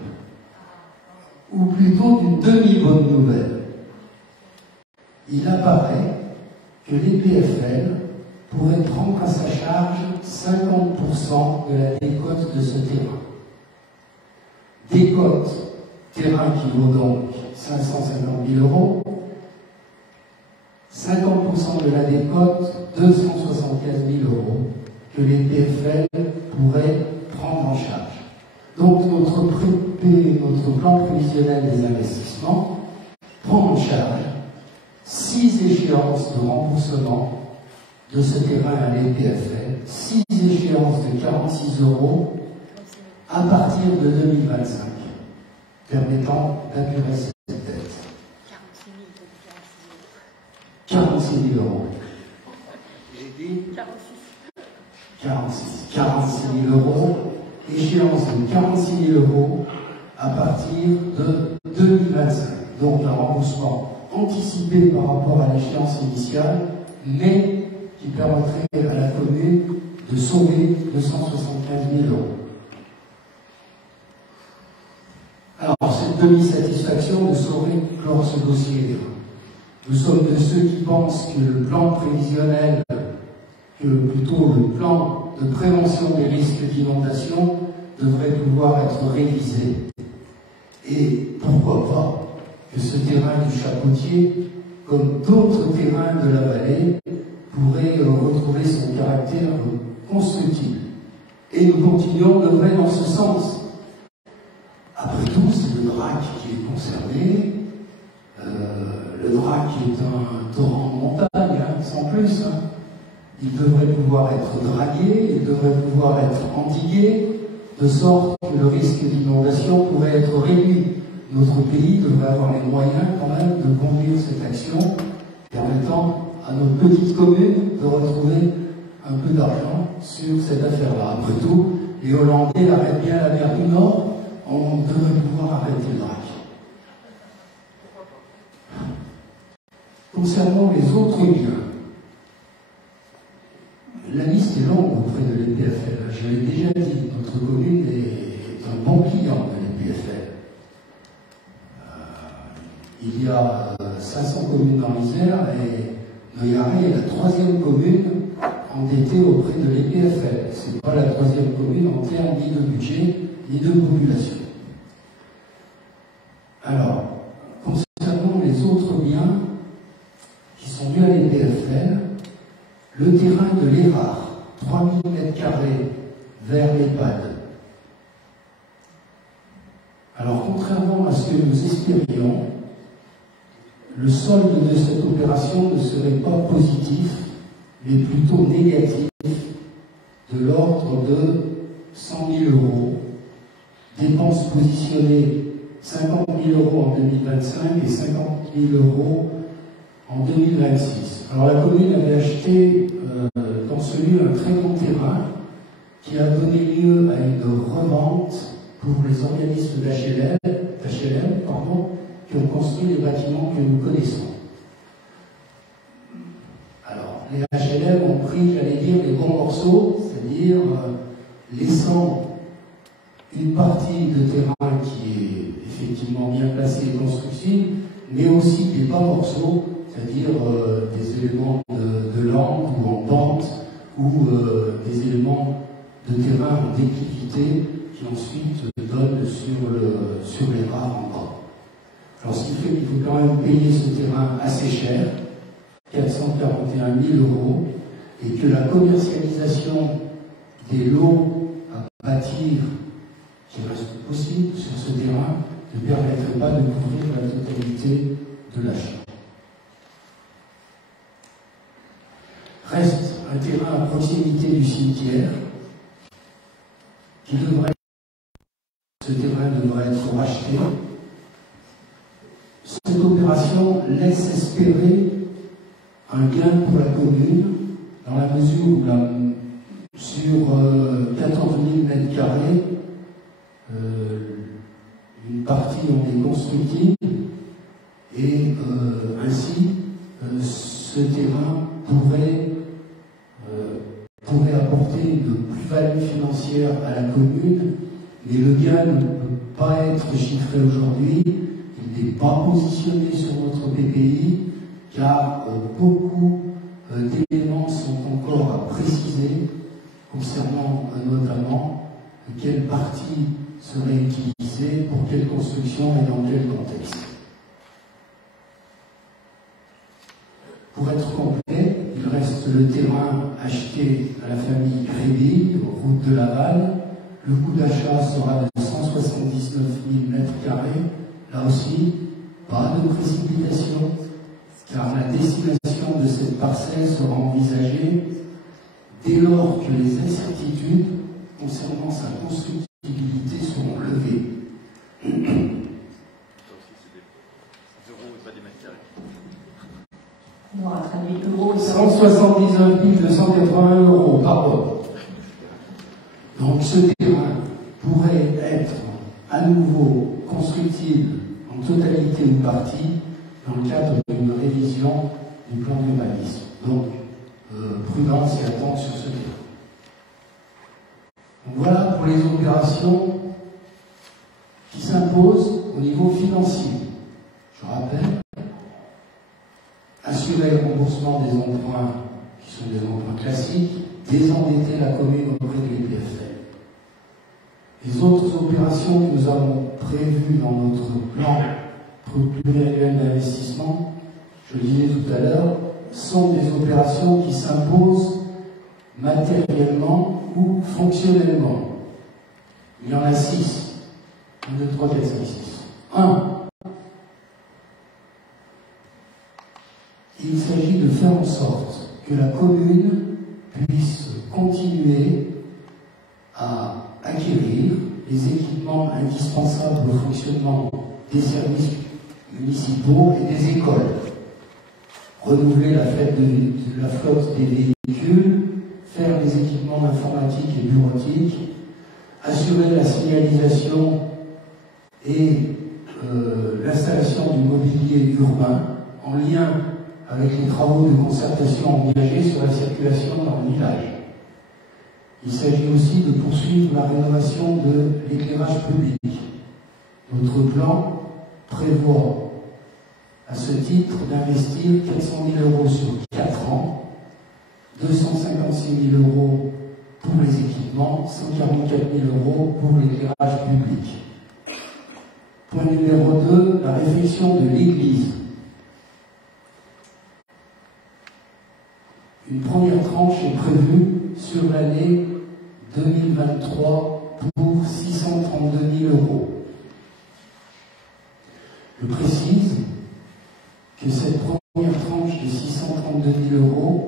ou plutôt d'une demi-bonne nouvelle. Il apparaît que l'EPFL pourrait prendre à sa charge 50% de la décote de ce terrain. Décote, terrain qui vaut donc 550 000 €, 50% de la décote, 275 000 € que l'EPFL pourrait prendre en charge. Donc notre plan prévisionnel des investissements prend en charge 6 échéances de remboursement de ce terrain à l'EPFL, 6 échéances de 46 € à partir de 2025, permettant d'apurer cette dette. 46 000 €. J'ai dit 46 000 €, échéance de 46 000 € à partir de 2025. Donc un remboursement anticipé par rapport à l'échéance initiale, mais qui permettrait à la commune de sauver 275 000 €. Alors, cette demi-satisfaction ne saurait clore ce dossier. Nous sommes de ceux qui pensent que le plan prévisionnel, que plutôt le plan de prévention des risques d'inondation devrait pouvoir être révisé. Et pourquoi pas que ce terrain du Chapotier, comme d'autres terrains de la vallée, pourrait retrouver son caractère constructible. Et nous continuons d'œuvrer dans ce sens. Après tout, c'est le Drac qui est concerné. Le Drac est un torrent de montagne, sans plus. Il devrait pouvoir être dragué, il devrait pouvoir être endigué, de sorte que le risque d'inondation pourrait être réduit. Notre pays devrait avoir les moyens quand même de conduire cette action, permettant à nos petites communes de retrouver un peu d'argent sur cette affaire-là. Après tout, les Hollandais arrêtent bien la mer du Nord, on devrait pouvoir arrêter le Drac. Concernant les autres biens, la liste est longue auprès de l'EPFL. Je l'ai déjà dit, notre commune est a 500 communes dans l'Isère et Neuilly est la troisième commune endettée auprès de l'EPFL. Ce n'est pas la troisième commune en termes ni de budget ni de population. Alors, concernant les autres biens qui sont dus à l'EPFL, le terrain de l'Érard, 3000 m² vers l'EHPAD. Alors, contrairement à ce que nous espérions, le solde de cette opération ne serait pas positif, mais plutôt négatif, de l'ordre de 100 000 €, dépenses positionnées 50 000 € en 2025 et 50 000 € en 2026. Alors la commune avait acheté dans ce lieu un très grand terrain qui a donné lieu à une revente pour les organismes d'HLM, qui ont construit les bâtiments que nous connaissons. Alors, les HLM ont pris, j'allais dire, les bons morceaux, c'est-à-dire laissant une partie de terrain qui est effectivement bien placée et constructible, mais aussi des bas morceaux, c'est-à-dire des éléments de lampe ou en pente, ou des éléments de terrain en déclivité qui ensuite donnent sur les rares en bas. Alors ce qui fait qu'il faut quand même payer ce terrain assez cher, 441 000 €, et que la commercialisation des lots à bâtir qui reste possible sur ce terrain ne permettrait pas de couvrir la totalité de l'achat. Reste un terrain à proximité du cimetière ce terrain devrait être racheté. Cette opération laisse espérer un gain pour la commune dans la mesure où sur 14 000 m², une partie en est constructive et ainsi ce terrain pourrait apporter une plus-value financière à la commune, mais le gain ne peut pas être chiffré aujourd'hui, il n'est pas positionné sur notre PPI, car beaucoup d'éléments sont encore à préciser concernant notamment quelle partie serait utilisée, pour quelle construction et dans quel contexte. Pour être complet, il reste le terrain acheté à la famille Gréby, route de Laval. Le coût d'achat sera de 179 000 m². Là aussi, pas de précipitation, car la destination de cette parcelle sera envisagée dès lors que les incertitudes concernant sa constructibilité seront levées. 179 281 € par an. Donc ce terrain pourrait être à nouveau constructible en totalité ou partie dans le cadre d'une révision du plan d'urbanisme. Donc prudence et attente sur ce terrain. Donc, voilà pour les opérations qui s'imposent au niveau financier. Je rappelle, assurer le remboursement des emprunts qui sont des emprunts classiques, désendetter la commune auprès de l'EPFL. Les autres opérations que nous avons prévues dans notre plan pluriannuel d'investissement, je le disais tout à l'heure, sont des opérations qui s'imposent matériellement ou fonctionnellement. Il y en a 6. 1, 2, 3, 4, 5, 6. 1. Il s'agit de faire en sorte que la commune puisse continuer à acquérir les équipements indispensables au fonctionnement des services municipaux et des écoles. Renouveler la flotte des véhicules, faire des équipements informatiques et bureautiques, assurer la signalisation et l'installation du mobilier urbain en lien avec les travaux de concertation engagés sur la circulation dans le village. Il s'agit aussi de poursuivre la rénovation de l'éclairage public. Notre plan prévoit à ce titre d'investir 400 000 € sur 4 ans, 256 000 € pour les équipements, 144 000 € pour l'éclairage public. Point numéro 2, la réflexion de l'Église. Une première tranche est prévue sur l'année 2023 pour 632 000 €. Je précise que cette première tranche de 632 000 €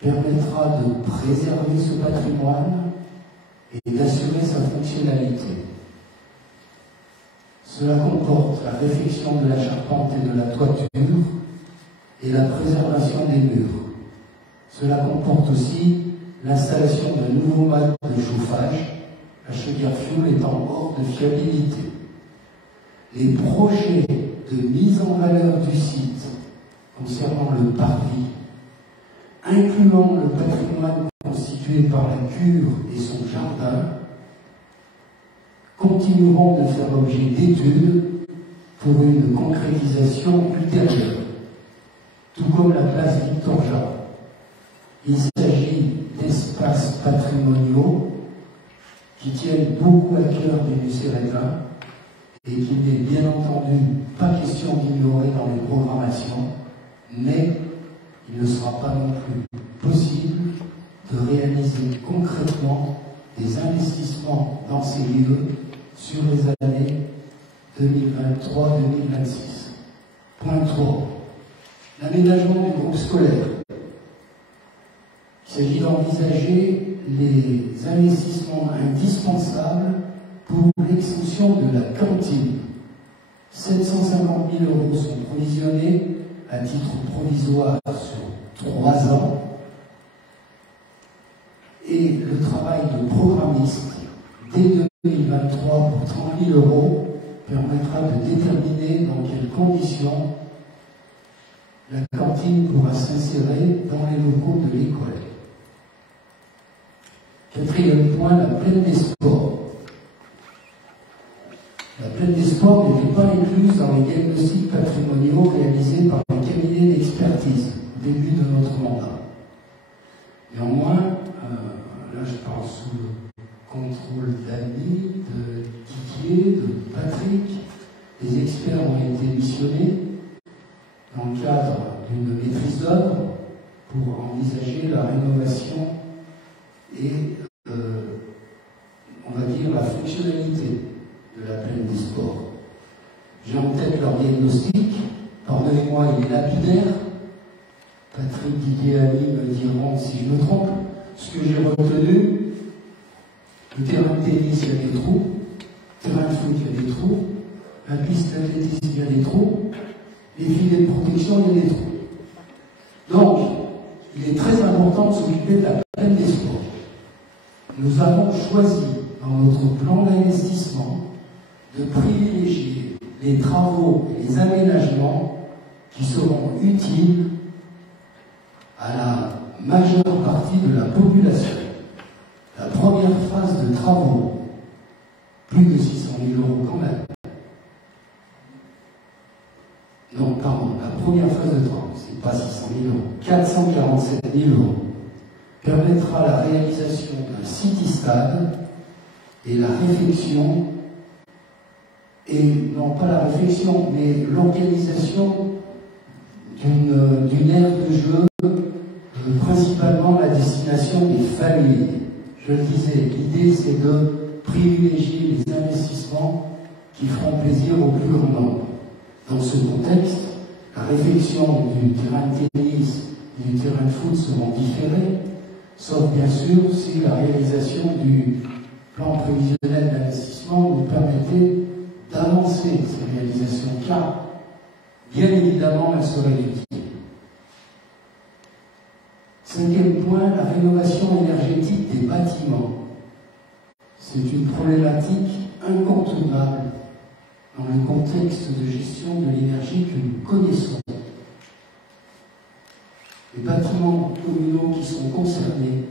permettra de préserver ce patrimoine et d'assurer sa fonctionnalité. Cela comporte la réfection de la charpente et de la toiture et la préservation des murs. Cela comporte aussi l'installation d'un nouveau mode de chauffage, la chaudière fuel étant hors de fiabilité. Les projets de mise en valeur du site concernant le parvis, incluant le patrimoine constitué par la cure et son jardin, continueront de faire l'objet d'études pour une concrétisation ultérieure, tout comme la place Victor-Jean. Il s'agit d'espaces patrimoniaux qui tiennent beaucoup à cœur des Lucérétains et qu'il n'est bien entendu pas question d'ignorer dans les programmations, mais il ne sera pas non plus possible de réaliser concrètement des investissements dans ces lieux sur les années 2023-2026. Point 3. L'aménagement du groupe scolaire. Il s'agit d'envisager les investissements indispensables pour l'extension de la cantine. 750 000 € sont provisionnés à titre provisoire sur 3 ans. Et le travail de programmiste dès 2023 pour 30 000 € permettra de déterminer dans quelles conditions la cantine pourra s'insérer dans les locaux de l'école. 4e point, la plaine des sports. La plaine des sports n'était pas incluse dans les diagnostics patrimoniaux réalisés par les cabinets d'expertise au début de notre mandat. Néanmoins, là je parle sous le contrôle d'Annie, de Didier, de Patrick, les experts ont été missionnés dans le cadre d'une maîtrise d'œuvre pour envisager la rénovation et, on va dire, la fonctionnalité de la plaine des sports. J'ai en tête leur diagnostic, pardonnez-moi, il est lapidaire. Patrick, Didier et Annie me diront si je me trompe. Ce que j'ai retenu, le terrain de tennis, il y a des trous, le terrain de foot, il y a des trous, la piste d'athlétisme, il y a des trous, les filets de protection, il y a des trous. Donc, il est très important de s'occuper de la plaine des sports. Nous avons choisi, dans notre plan d'investissement, de privilégier les travaux et les aménagements qui seront utiles à la majeure partie de la population. La première phase de travaux, plus de 600 000 € quand même. Non, pardon, la première phase de travaux, c'est pas 600 000 €, 447 000 €, permettra la réalisation d'un city-stade et la réfection, et non pas la réfection, mais l'organisation d'une aire de jeu, principalement la destination des familles. Je le disais, l'idée c'est de privilégier les investissements qui feront plaisir au plus grand nombre. Dans ce contexte, la réfection du terrain de tennis et du terrain de foot seront différées, sauf bien sûr si la réalisation du plan prévisionnel d'investissement nous permettait d'avancer ces réalisations, car bien évidemment elles seraient utiles. 5e point, la rénovation énergétique des bâtiments. C'est une problématique incontournable dans le contexte de gestion de l'énergie que nous connaissons. Les bâtiments communaux qui sont concernés,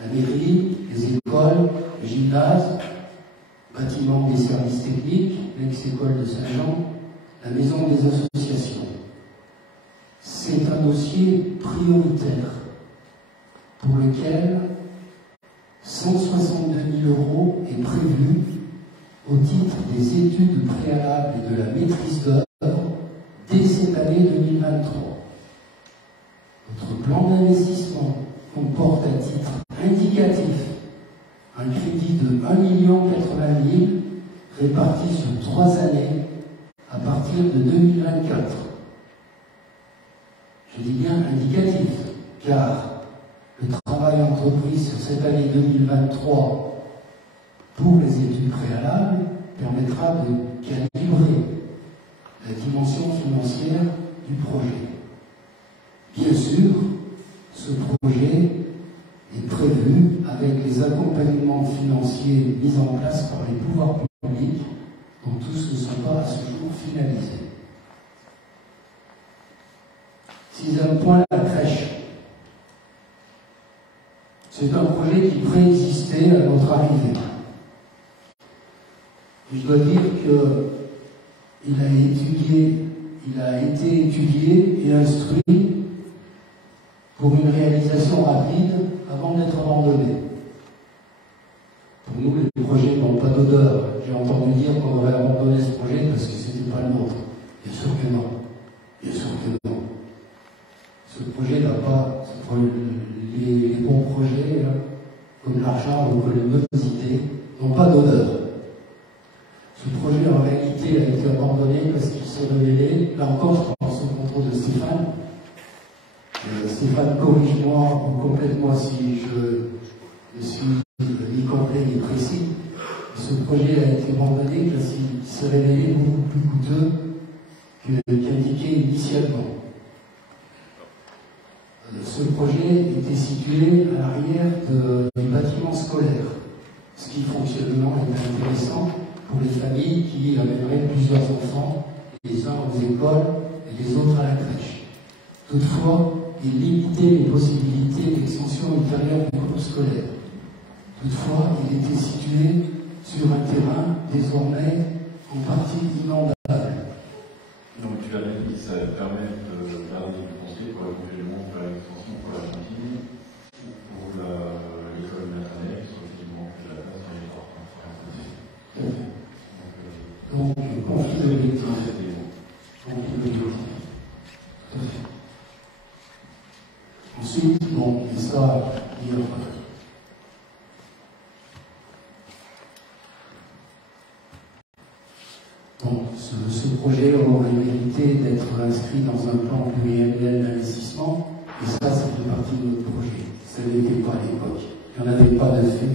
la mairie, les écoles, les gymnases, bâtiments des services techniques, l'ex-école de Saint-Jean, la maison des associations. C'est un dossier prioritaire pour lequel 162 000 € est prévu au titre des études préalables et de la maîtrise d'œuvre dès cette année 2023. Notre plan d'investissement comporte à titre indicatif un crédit de 1 080 000 réparti sur 3 années à partir de 2024. Je dis bien indicatif, car le travail entrepris sur cette année 2023 pour les études préalables permettra de calibrer la dimension financière du projet. Bien sûr, ce projet est prévu avec les accompagnements financiers mis en place par les pouvoirs publics, dont tous ne sont pas à ce jour finalisés. Sixième point, la crèche. C'est un projet qui préexistait à notre arrivée. Je dois dire qu'il a été étudié et instruit pour une réalisation rapide avant d'être abandonné. Pour nous, les projets n'ont pas d'odeur. J'ai entendu dire qu'on aurait abandonné ce projet parce que ce n'était pas le nôtre. Bien sûr que non. Bien sûr que non. Ce projet n'a pas... Les bons projets, là, comme l'argent ou les bonnes idées, n'ont pas d'odeur. Ce projet, en réalité, a été abandonné parce qu'il s'est révélé, là encore, je pense au contrôle de Stéphane. Stéphane, corrige-moi ou complète-moi si je suis ni complet ni précis. Ce projet a été abandonné parce qu'il s'est révélé beaucoup plus coûteux qu'indiqué initialement. Ce projet était situé à l'arrière du bâtiment scolaire, ce qui fonctionnellement est intéressant pour les familles qui amèneraient plusieurs enfants, les uns aux écoles et les autres à la crèche. Toutefois, il limitait les possibilités d'extension ultérieure du groupe scolaire. Toutefois, il était situé sur un terrain désormais en partie inondable. Donc tu avais dit que ça permet de garder du foncier pour la complément, pour l'extension, pour la cantine, pour l'école maternelle, qui sont effectivement plus la place dans les portes. Donc, conflit d'objectif. Ensuite, bon, il sera dire. Donc, ce projet aurait mérité d'être inscrit dans un plan pluriannuel d'investissement, et ça fait partie de notre projet. Ça n'était pas à l'époque. Il n'y en avait pas de fait,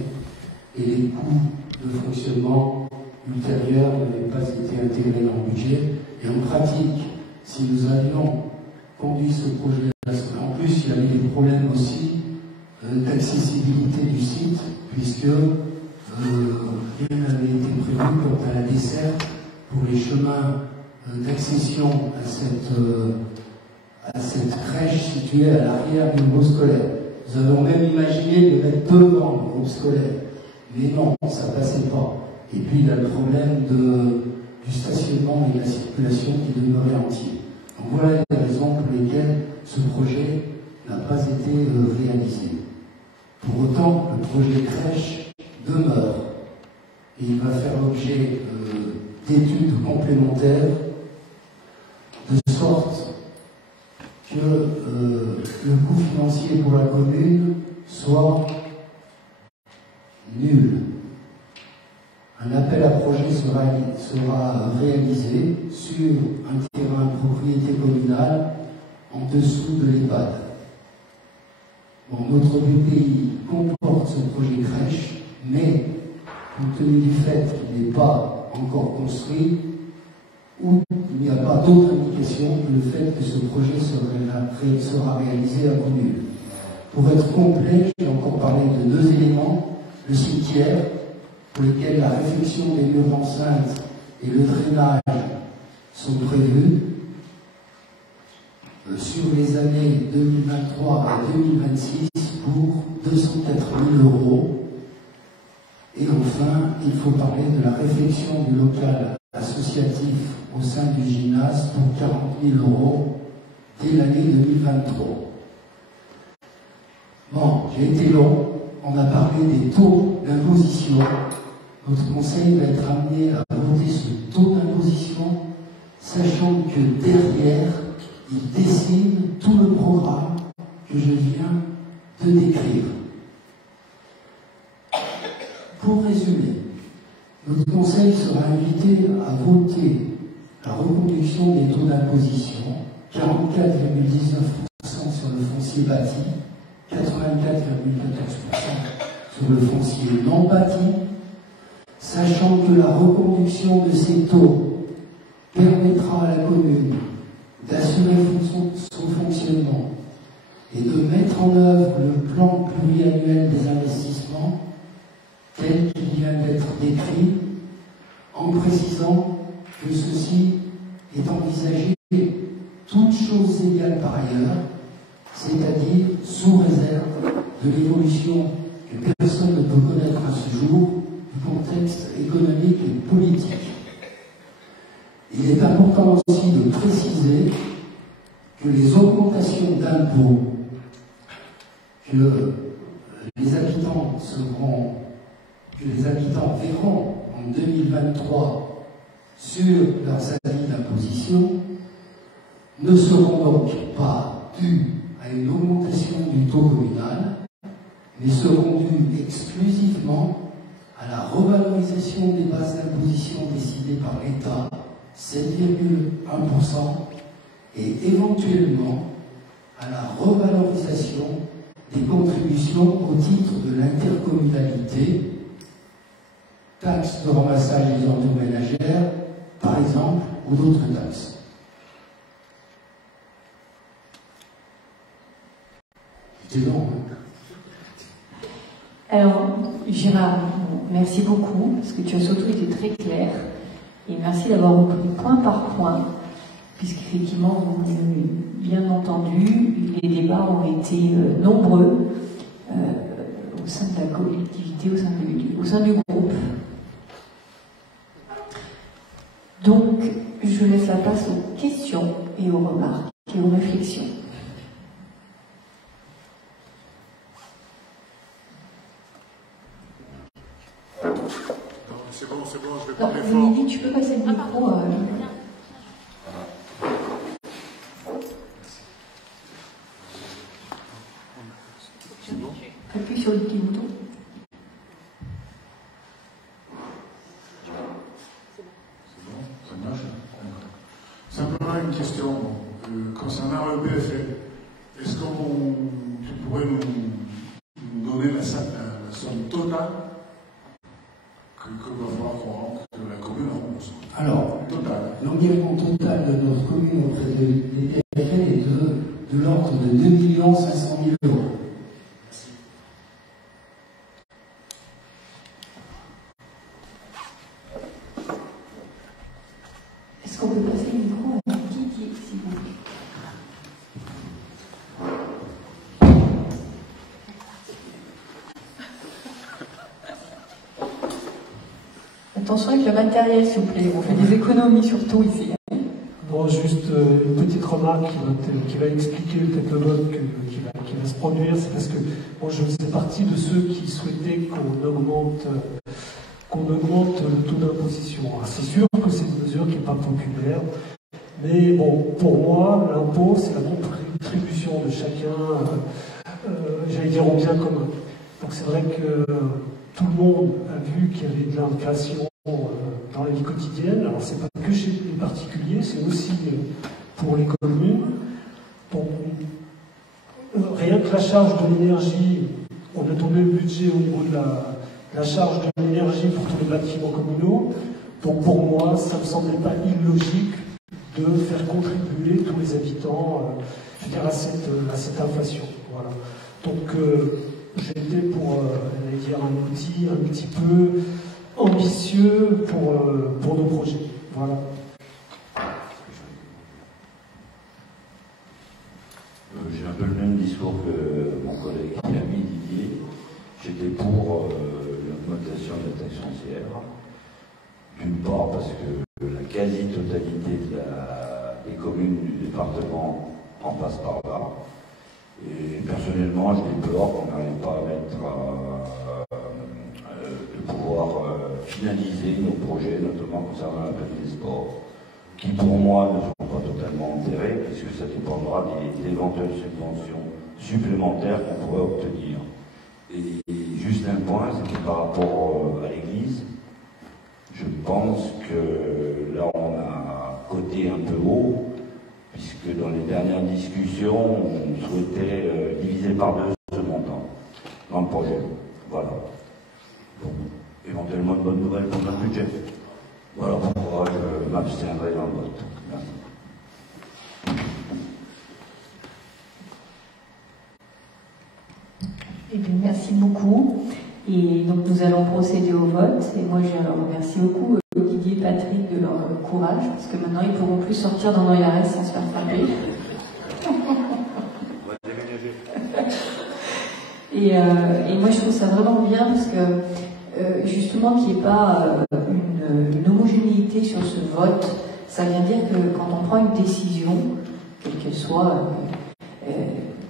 et les coûts de fonctionnement ultérieurs n'avaient pas été intégrés dans le budget. Et en pratique, si nous avions conduit ce projet, en plus il y avait des problèmes aussi d'accessibilité du site, puisque rien n'avait été prévu quant à la desserte pour les chemins d'accession à cette crèche située à l'arrière du groupe scolaire. Nous avons même imaginé de mettre devant le groupe scolaire, mais non, ça ne passait pas. Et puis il y a le problème du stationnement et de la circulation qui demeurait entier. Donc voilà les raisons pour lesquelles ce projet n'a pas été réalisé. Pour autant, le projet crèche demeure et il va faire l'objet d'études complémentaires de sorte que le coût financier pour la commune soit nul. Un appel à projet sera réalisé sur un terrain de propriété communale en dessous de l'EHPAD. Bon, notre BPI comporte ce projet crèche, mais compte tenu du fait qu'il n'est pas encore construit, ou il n'y a pas d'autre indication que le fait que ce projet sera réalisé à commune. Pour être complet, j'ai encore parlé de 2 éléments, le cimetière, pour lesquels la réfection des murs d'enceinte et le drainage sont prévus sur les années 2023 à 2026 pour 204 000 €. Et enfin, il faut parler de la réfection du local associatif au sein du gymnase pour 40 000 € dès l'année 2023. Bon, j'ai été long, on a parlé des taux d'imposition. Notre conseil va être amené à voter ce taux d'imposition, sachant que derrière, il dessine tout le programme que je viens de décrire. Pour résumer, notre conseil sera invité à voter la reconduction des taux d'imposition, 44,19% sur le foncier bâti, 84,14% sur le foncier non bâti, sachant que la reconduction de ces taux permettra à la commune d'assurer son fonctionnement et de mettre en œuvre le plan pluriannuel des investissements tel qu'il vient d'être décrit, en précisant que ceci est envisagé toutes choses égales par ailleurs, c'est-à-dire sous réserve de l'évolution que personne ne peut connaître à ce jour du contexte économique et politique. Il est important aussi de préciser que les augmentations d'impôts que les habitants verront en 2023 sur leurs avis d'imposition ne seront donc pas dues à une augmentation du taux communal, mais seront dues exclusivement à la revalorisation des bases d'imposition décidées par l'État, 7,1%, et éventuellement à la revalorisation des contributions au titre de l'intercommunalité, taxes de ramassage des ordures ménagères, par exemple, ou d'autres taxes. C'était long, hein. Alors, Gérard, merci beaucoup, parce que tu as surtout été très clair, et merci d'avoir repris point par point, puisqu'effectivement, vous avez bien entendu, les débats ont été nombreux au sein de la collectivité, au sein du groupe. Donc, je laisse la place aux questions et aux remarques et aux réflexions. C'est bon, je vais parler fort. Lydie, tu peux passer le micro. Appuie sur le petit bouton. Ça marche. Simplement une question concernant le BFL. Est-ce que tu pourrais nous donner la somme totale que va falloir qu'on rentre, que la commune rembourse? Alors, l'engagement total de notre commune auprès des BFL est de l'ordre de 2 500 000 €. Est-ce qu'on peut passer le micro à Didier, s'il vous plaît? Attention avec le matériel, s'il vous plaît. On fait des économies surtout ici. Non, juste une petite remarque qui va expliquer peut-être le vote qui va se produire. C'est parce que moi, je faisais partie de ceux qui souhaitaient qu'on augmente le taux d'imposition. C'est sûr que c'est une mesure qui n'est pas populaire, mais bon, pour moi, l'impôt, c'est la contribution de chacun, j'allais dire au bien commun. Donc c'est vrai que tout le monde a vu qu'il y avait de l'inflation dans la vie quotidienne. Alors c'est pas que chez les particuliers, c'est aussi pour les communes. Donc rien que la charge de l'énergie, on a tombé le budget au niveau de la charge de l'énergie pour tous les bâtiments communaux. Donc pour moi, ça ne me semblait pas illogique de faire contribuer tous les habitants à cette inflation. Voilà. Donc j'étais pour dire un outil un petit peu ambitieux pour nos projets. Voilà. J'ai un peu le même discours que mon collègue qui a mis Didier. J'étais pour l'augmentation de la taxe foncière. D'une part parce que la quasi-totalité en passe par là. Et personnellement, je déplore qu'on n'arrive pas à mettre de pouvoir finaliser nos projets, notamment concernant la pratique des sports, qui pour moi ne sont pas totalement enterrés, puisque ça dépendra des éventuelles subventions supplémentaires qu'on pourrait obtenir. Et juste un point, c'était par rapport à l'église. Je pense que là, on a coté un peu haut, puisque dans les dernières discussions, on souhaitait diviser par deux ce montant dans le projet. Voilà. Donc, éventuellement, une bonne nouvelle pour notre budget. Voilà pourquoi je m'abstiendrai dans le vote. Merci. Eh bien, merci beaucoup. Et donc nous allons procéder au vote. Et moi, je remercie beaucoup Didier et Patrick de leur courage, parce que maintenant, ils ne pourront plus sortir dans nos IRS sans se faire frapper. On va déménager. Et moi, je trouve ça vraiment bien, parce que justement, qu'il n'y ait pas une homogénéité sur ce vote, ça vient dire que quand on prend une décision, quelle qu'elle soit,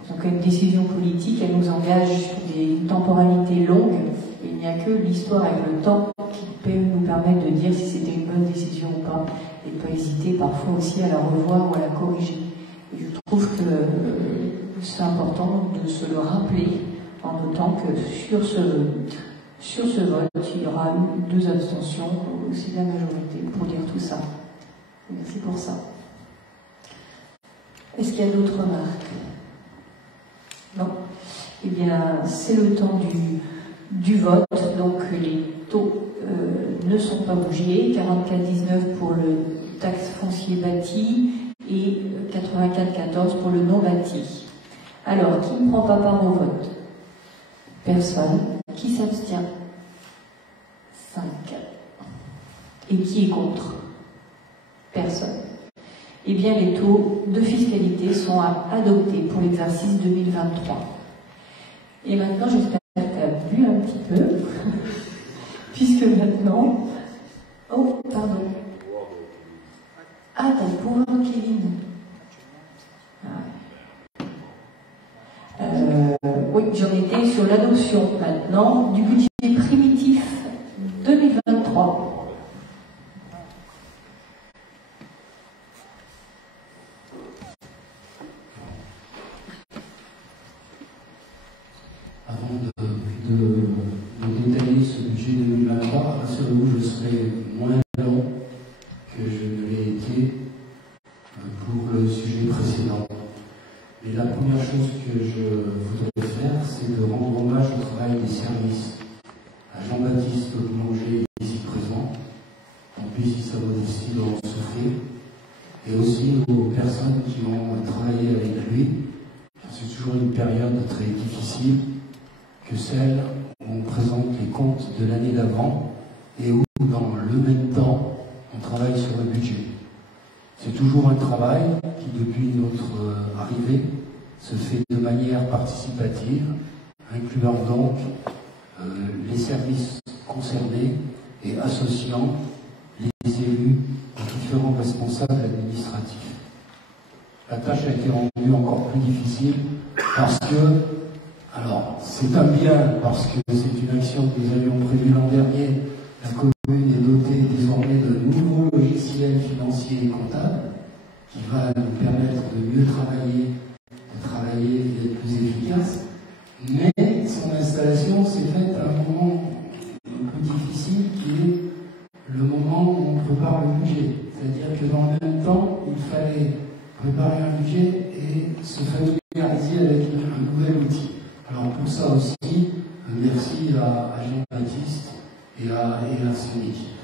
donc une décision politique, elle nous engage sur des temporalités longues. Et il n'y a que l'histoire avec le temps qui peut nous permettre de dire si c'était une bonne décision ou pas. Et pas hésiter parfois aussi à la revoir ou à la corriger. Et je trouve que c'est important de se le rappeler en notant que sur ce vote, il y aura 2 abstentions, aussi de la majorité, pour dire tout ça. Merci pour ça. Est-ce qu'il y a d'autres remarques? Non. Eh bien, c'est le temps du vote. Donc, les taux ne sont pas bougés. 44,19 pour le taxe foncier bâti et 84,14 pour le non bâti. Alors, qui ne prend pas part au vote? Personne. Qui s'abstient? 5. Et qui est contre? Personne. Eh bien, les taux de fiscalité sont adoptés pour l'exercice 2023. Et maintenant, j'espère que tu as bu un petit peu, puisque maintenant... Oh, pardon. Ah, t'as le pouvoir, Kevin. Oui, j'en étais sur l'adoption maintenant du budget primitif 2023. Avant de détailler ce budget 2023, rassurez-vous, je serai moins long que je ne l'ai été pour le sujet précédent. Mais la première chose que je voudrais faire, c'est de rendre hommage au travail des services, à Jean-Baptiste Boulanger, ici présent, en plus si sa modestie doit en souffrir, et aussi aux personnes qui ont travaillé avec lui. C'est toujours une période très difficile que celle où on présente les comptes de l'année d'avant et où, dans le même temps, on travaille sur le budget. C'est toujours un travail qui, depuis notre arrivée, se fait de manière participative, incluant donc les services concernés et associant les élus aux différents responsables administratifs. La tâche a été rendue encore plus difficile parce que, alors, c'est un bien, parce que c'est une action que nous avions prévue l'an dernier. La commune est dotée désormais de nouveaux logiciels financiers et comptables qui va nous permettre de mieux travailler, et d'être plus efficace. Mais son installation s'est faite à un moment un peu difficile qui est le moment où on prépare le budget. C'est-à-dire que dans le même temps, il fallait préparer un budget et se familiariser avec un nouvel outil. Alors pour ça aussi, merci à Jean-Baptiste et à son équipe.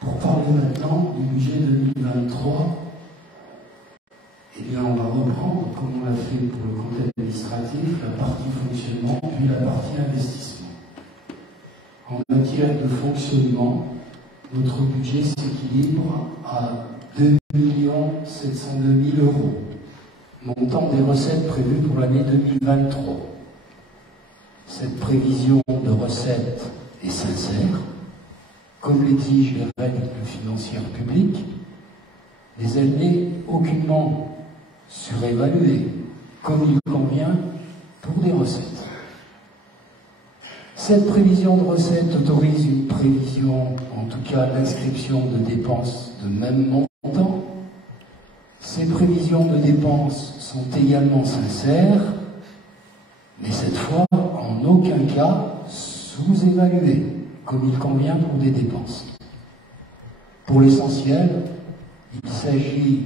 Pour parler maintenant du budget 2023, eh bien on va reprendre, comme on l'a fait pour le compte administratif, la partie fonctionnement, puis la partie investissement. En matière de fonctionnement, notre budget s'équilibre à 2 702 000 €, montant des recettes prévues pour l'année 2023. Cette prévision de recettes est sincère, comme l'exigent les règles financières publiques, mais elle n'est aucunement surévalué, comme il convient pour des recettes. Cette prévision de recettes autorise une prévision, en tout cas l'inscription de dépenses de même montant. Ces prévisions de dépenses sont également sincères, mais cette fois en aucun cas sous-évaluées, comme il convient pour des dépenses. Pour l'essentiel, il s'agit,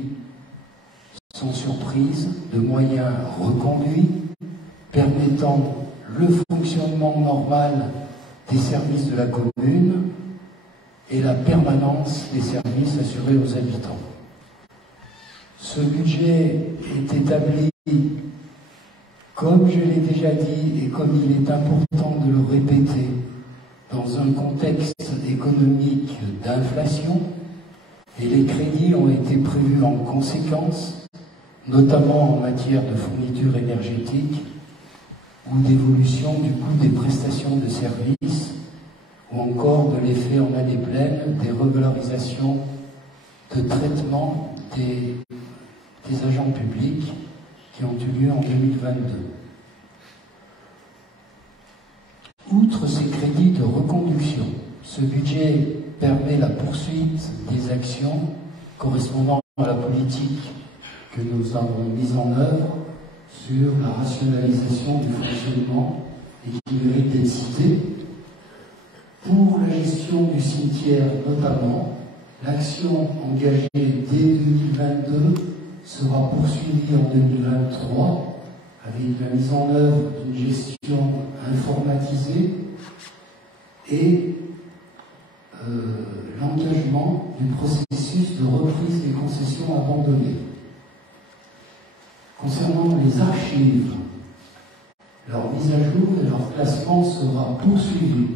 sans surprise, de moyens reconduits permettant le fonctionnement normal des services de la commune et la permanence des services assurés aux habitants. Ce budget est établi, comme je l'ai déjà dit et comme il est important de le répéter, dans un contexte économique d'inflation, et les crédits ont été prévus en conséquence, notamment en matière de fourniture énergétique ou d'évolution du coût des prestations de services, ou encore de l'effet en année pleine des revalorisations de traitement des agents publics qui ont eu lieu en 2022. Outre ces crédits de reconduction, ce budget permet la poursuite des actions correspondant à la politique que nous avons mise en œuvre sur la rationalisation du fonctionnement et qui mérite d'être citée. Pour la gestion du cimetière notamment, l'action engagée dès 2022 sera poursuivie en 2023 avec la mise en œuvre d'une gestion informatisée et l'engagement du processus de reprise des concessions abandonnées. Concernant les archives, leur mise à jour et leur classement sera poursuivi.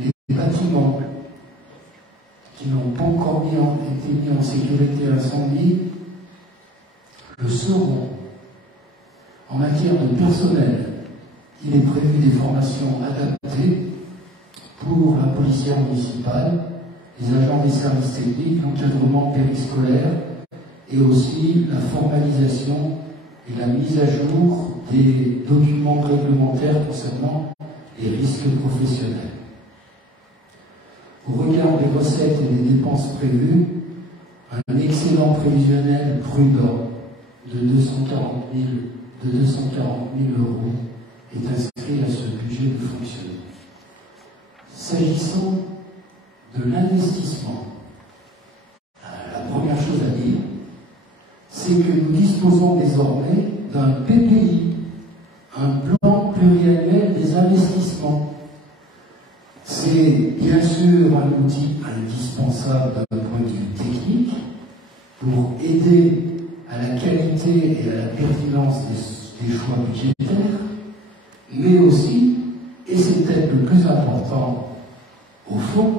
Les bâtiments qui n'ont pas encore été mis en sécurité incendie le seront. En matière de personnel, il est prévu des formations adaptées pour la policière municipale, les agents des services techniques, l'encadrement périscolaire et aussi la formalisation et la mise à jour des documents réglementaires concernant les risques professionnels. Au regard des recettes et des dépenses prévues, un excellent prévisionnel prudent de 240 000 euros est inscrit à ce budget de fonctionnement. S'agissant de l'investissement, la première chose à dire, c'est que nous disposons désormais d'un PPI, un plan pluriannuel des investissements. C'est bien sûr un outil indispensable d'un point de vue technique pour aider à la qualité et à la pertinence des choix budgétaires, mais aussi, et c'est peut-être le plus important au fond,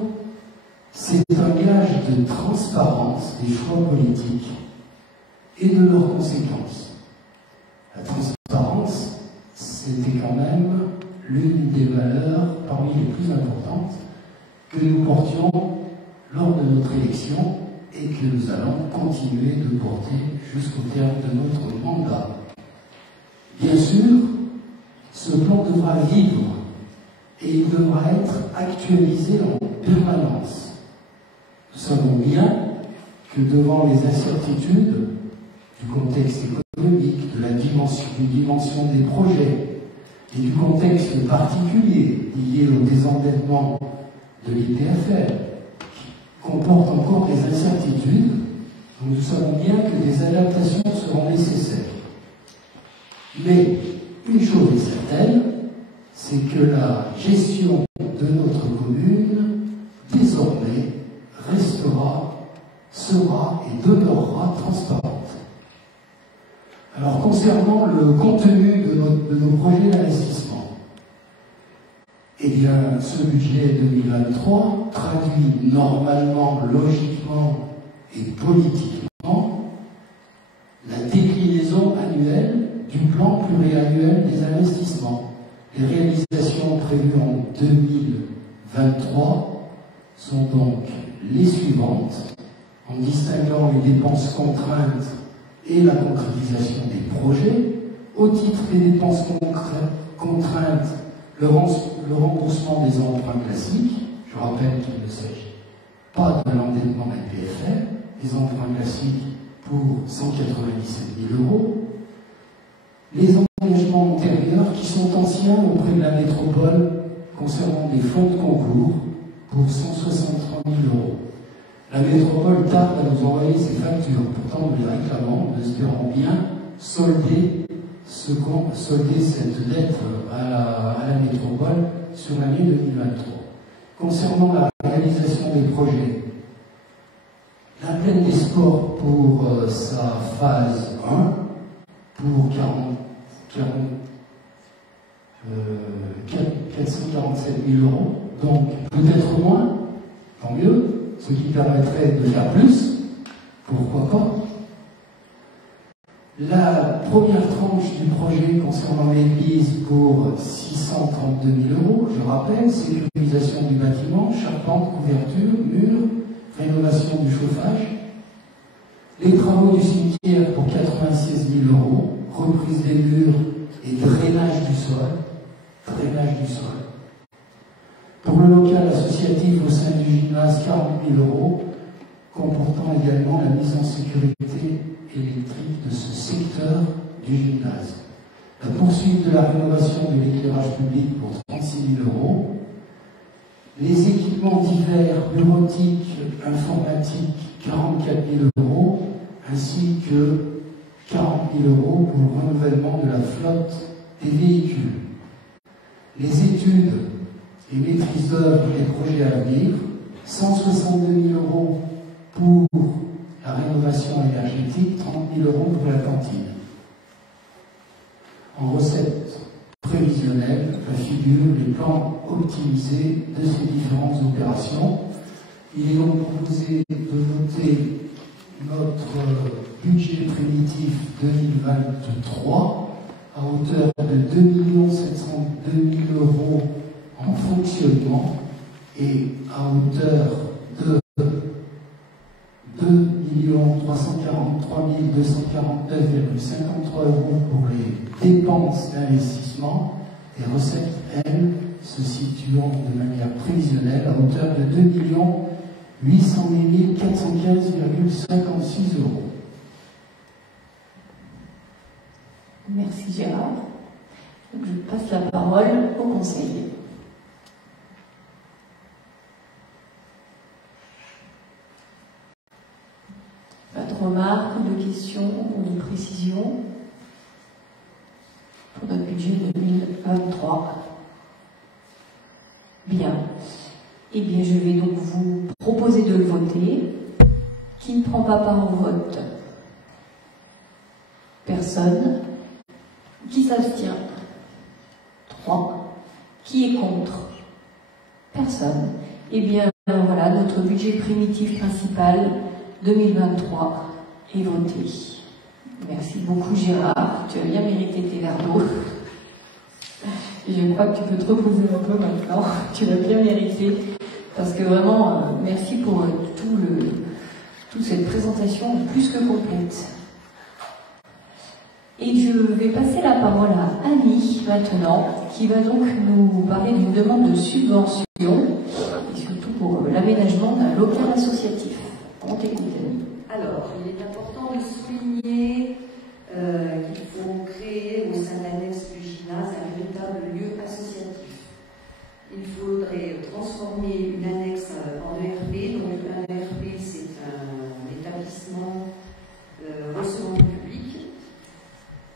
c'est un gage de transparence des choix politiques et de leurs conséquences. La transparence, c'était quand même l'une des valeurs parmi les plus importantes que nous portions lors de notre élection et que nous allons continuer de porter jusqu'au terme de notre mandat. Bien sûr, ce plan devra vivre et il devra être actualisé en permanence. Nous savons bien que devant les incertitudes du contexte économique, de la dimension des projets et du contexte particulier lié au désendettement de l'IPFL, qui comporte encore des incertitudes, nous savons bien que des adaptations seront nécessaires. Mais une chose est certaine, c'est que la gestion de notre commune, désormais, sera et demeurera transparente. Alors, concernant le contenu de nos projets d'investissement, eh bien, ce budget 2023 traduit normalement, logiquement et politiquement la déclinaison annuelle du plan pluriannuel des investissements. Les réalisations prévues en 2023 sont donc les suivantes en distinguant les dépenses contraintes et la concrétisation des projets. Au titre des dépenses contraintes, le remboursement des emprunts classiques. Je rappelle qu'il ne s'agit pas de l'endettement d'un PFR, des emprunts classiques pour 197 000 €. Les engagements antérieurs qui sont anciens auprès de la métropole concernant des fonds de concours pour 163 000 €. La métropole tarde à nous envoyer ses factures, pourtant nous les réclamons, nous espérons bien solder cette dette à la métropole sur l'année 2023. Concernant la réalisation des projets, la plaine des sports pour sa phase 1, pour 447 000 €, donc peut-être moins, tant mieux, ce qui permettrait de faire plus, pourquoi pas. La première tranche du projet concernant l'église pour 632 000 €, je rappelle, sécurisation du bâtiment, charpente, couverture, murs, rénovation du chauffage. Les travaux du cimetière pour 96 000 €, reprise des murs et drainage du sol. Pour le local associatif au sein du gymnase, 40 000 €, comportant également la mise en sécurité électrique de ce secteur du gymnase. La poursuite de la rénovation de l'éclairage public pour 36 000 €. Les équipements divers, bureautiques, informatiques, 44 000 €, ainsi que 40 000 € pour le renouvellement de la flotte des véhicules. Les études et maîtrises d'œuvre et projets à venir, 162 000 € pour la rénovation énergétique, 30 000 € pour la cantine. En recettes prévisionnelles, figurent les plans optimisés de ces différentes opérations. Il est donc proposé de voter notre budget primitif 2023 à hauteur de 2 702 000 € en fonctionnement et à hauteur de 2 343 249,53 € pour les dépenses d'investissement et recettes, elles, se situant de manière prévisionnelle à hauteur de 2 808 415,56 €. Merci Gérard. Donc, je passe la parole au conseil. Pas de remarques, de questions ou de précisions pour notre budget 2023. Bien. Eh bien, je vais donc vous proposer de le voter. Qui ne prend pas part au vote? Personne. Qui s'abstient? 3. Qui est contre? Personne. Eh bien, voilà, notre budget primitif principal 2023 est voté. Merci beaucoup Gérard, tu as bien mérité tes verres d'eau. Je crois que tu peux te reposer un peu maintenant, tu l'as bien mérité, parce que vraiment, merci pour toute cette présentation plus que complète. Et je vais passer la parole à Annie maintenant, qui va donc nous parler d'une demande de subvention, et surtout pour l'aménagement d'un local associatif. On t'écoute, Annie. Alors, il est important de souligner qu'il faut créer au sein de l'annexe du gymnase un véritable lieu associatif. Il faudrait transformer une annexe en ERP. Donc, un ERP, c'est un établissement recevant du public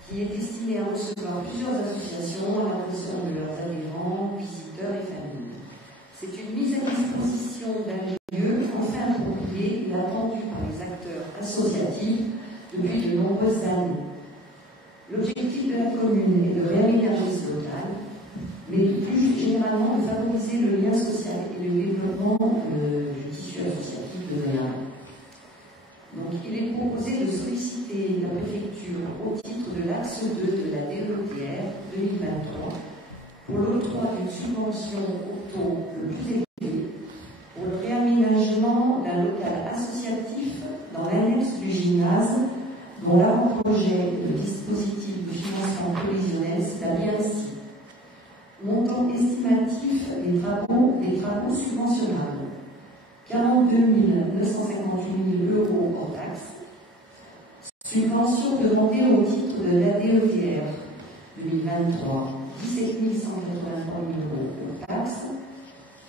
qui est destiné à recevoir plusieurs associations à l'attention de leurs adhérents, visiteurs et familles. C'est une mise à disposition d'un lieu enfin approprié et attendu par les acteurs associatifs depuis de nombreuses années. L'objectif de la commune est de réaménager ce local, mais plus généralement de favoriser le lien social et le développement du tissu associatif de l'Hénin. Donc, il est proposé de solliciter la préfecture au titre de l'axe 2 de la DETR 2023 pour l'octroi d'une subvention au taux le plus élevé pour le réaménagement d'un local associatif 258 000 € hors taxe. Subvention demandée au titre de l'ADETR 2023, 17 183 000 € hors taxe.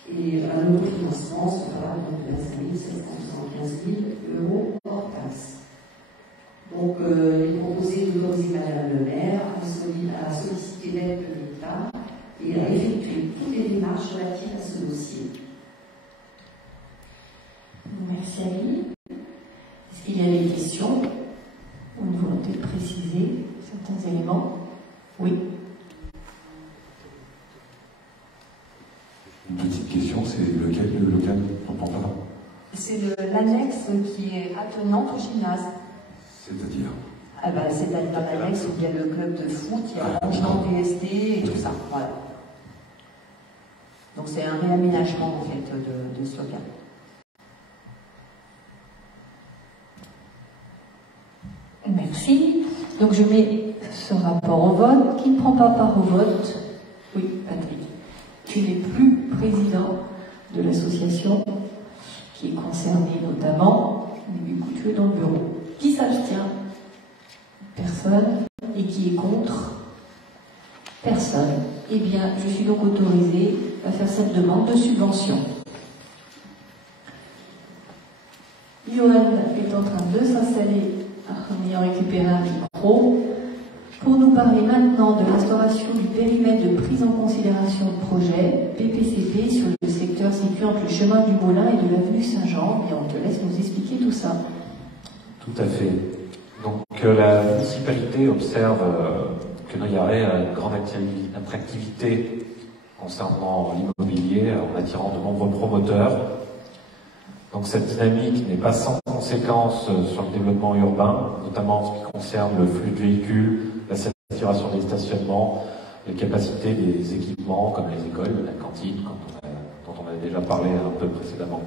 Et un autofinancement sera de 25 775 000 € hors taxe. Donc, il est proposé d'autoriser Madame le maire à solliciter l'aide de l'État et à effectuer toutes les démarches relatives à ce dossier. Merci Ali. Est-ce qu'il y a des questions ou une volonté de préciser certains éléments? Oui. Une petite question, c'est lequel le local dont on parle? C'est l'annexe qui est attenante au gymnase. C'est-à-dire? C'est-à-dire l'annexe où il y a le club de foot, il y a un rangement DST et tout ça. Voilà. Donc c'est un réaménagement en fait de ce local. Merci. Donc je mets ce rapport au vote. Qui ne prend pas part au vote? Oui, Patrick. Tu n'es plus président de l'association qui est concernée notamment, mais du coup tu es dans le bureau. Qui s'abstient? Personne. Et qui est contre? Personne. Eh bien, je suis donc autorisée à faire cette demande de subvention. Johan est en train de s'installer en ayant récupéré un micro pour nous parler maintenant de l'instauration du périmètre de prise en considération de projet PPCP sur le secteur situé entre le chemin du Moulin et de l'avenue Saint-Jean. Et on te laisse nous expliquer tout ça. Tout à fait. Donc la municipalité observe que Noyaret a une grande attractivité concernant l'immobilier en attirant de nombreux promoteurs. Donc cette dynamique n'est pas sans conséquence sur le développement urbain, notamment en ce qui concerne le flux de véhicules, la saturation des stationnements, les capacités des équipements comme les écoles, la cantine, dont on avait déjà parlé un peu précédemment.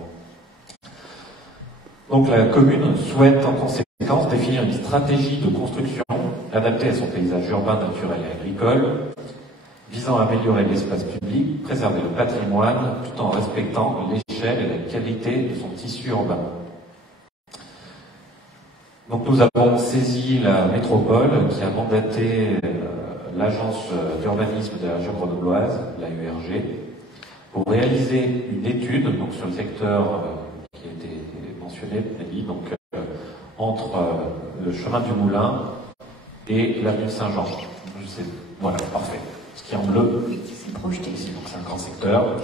Donc la commune souhaite en conséquence définir une stratégie de construction adaptée à son paysage urbain, naturel et agricole, visant à améliorer l'espace public, préserver le patrimoine, tout en respectant l'échelle et la qualité de son tissu urbain. Donc nous avons saisi la métropole qui a mandaté l'agence d'urbanisme de la région grenobloise, la URG, pour réaliser une étude donc, sur le secteur qui a été mentionné, donc entre le chemin du Moulin et l'avenue Saint-Jean. Voilà, parfait. Ce qui est en bleu, c'est projeté ici, donc c'est un grand secteur.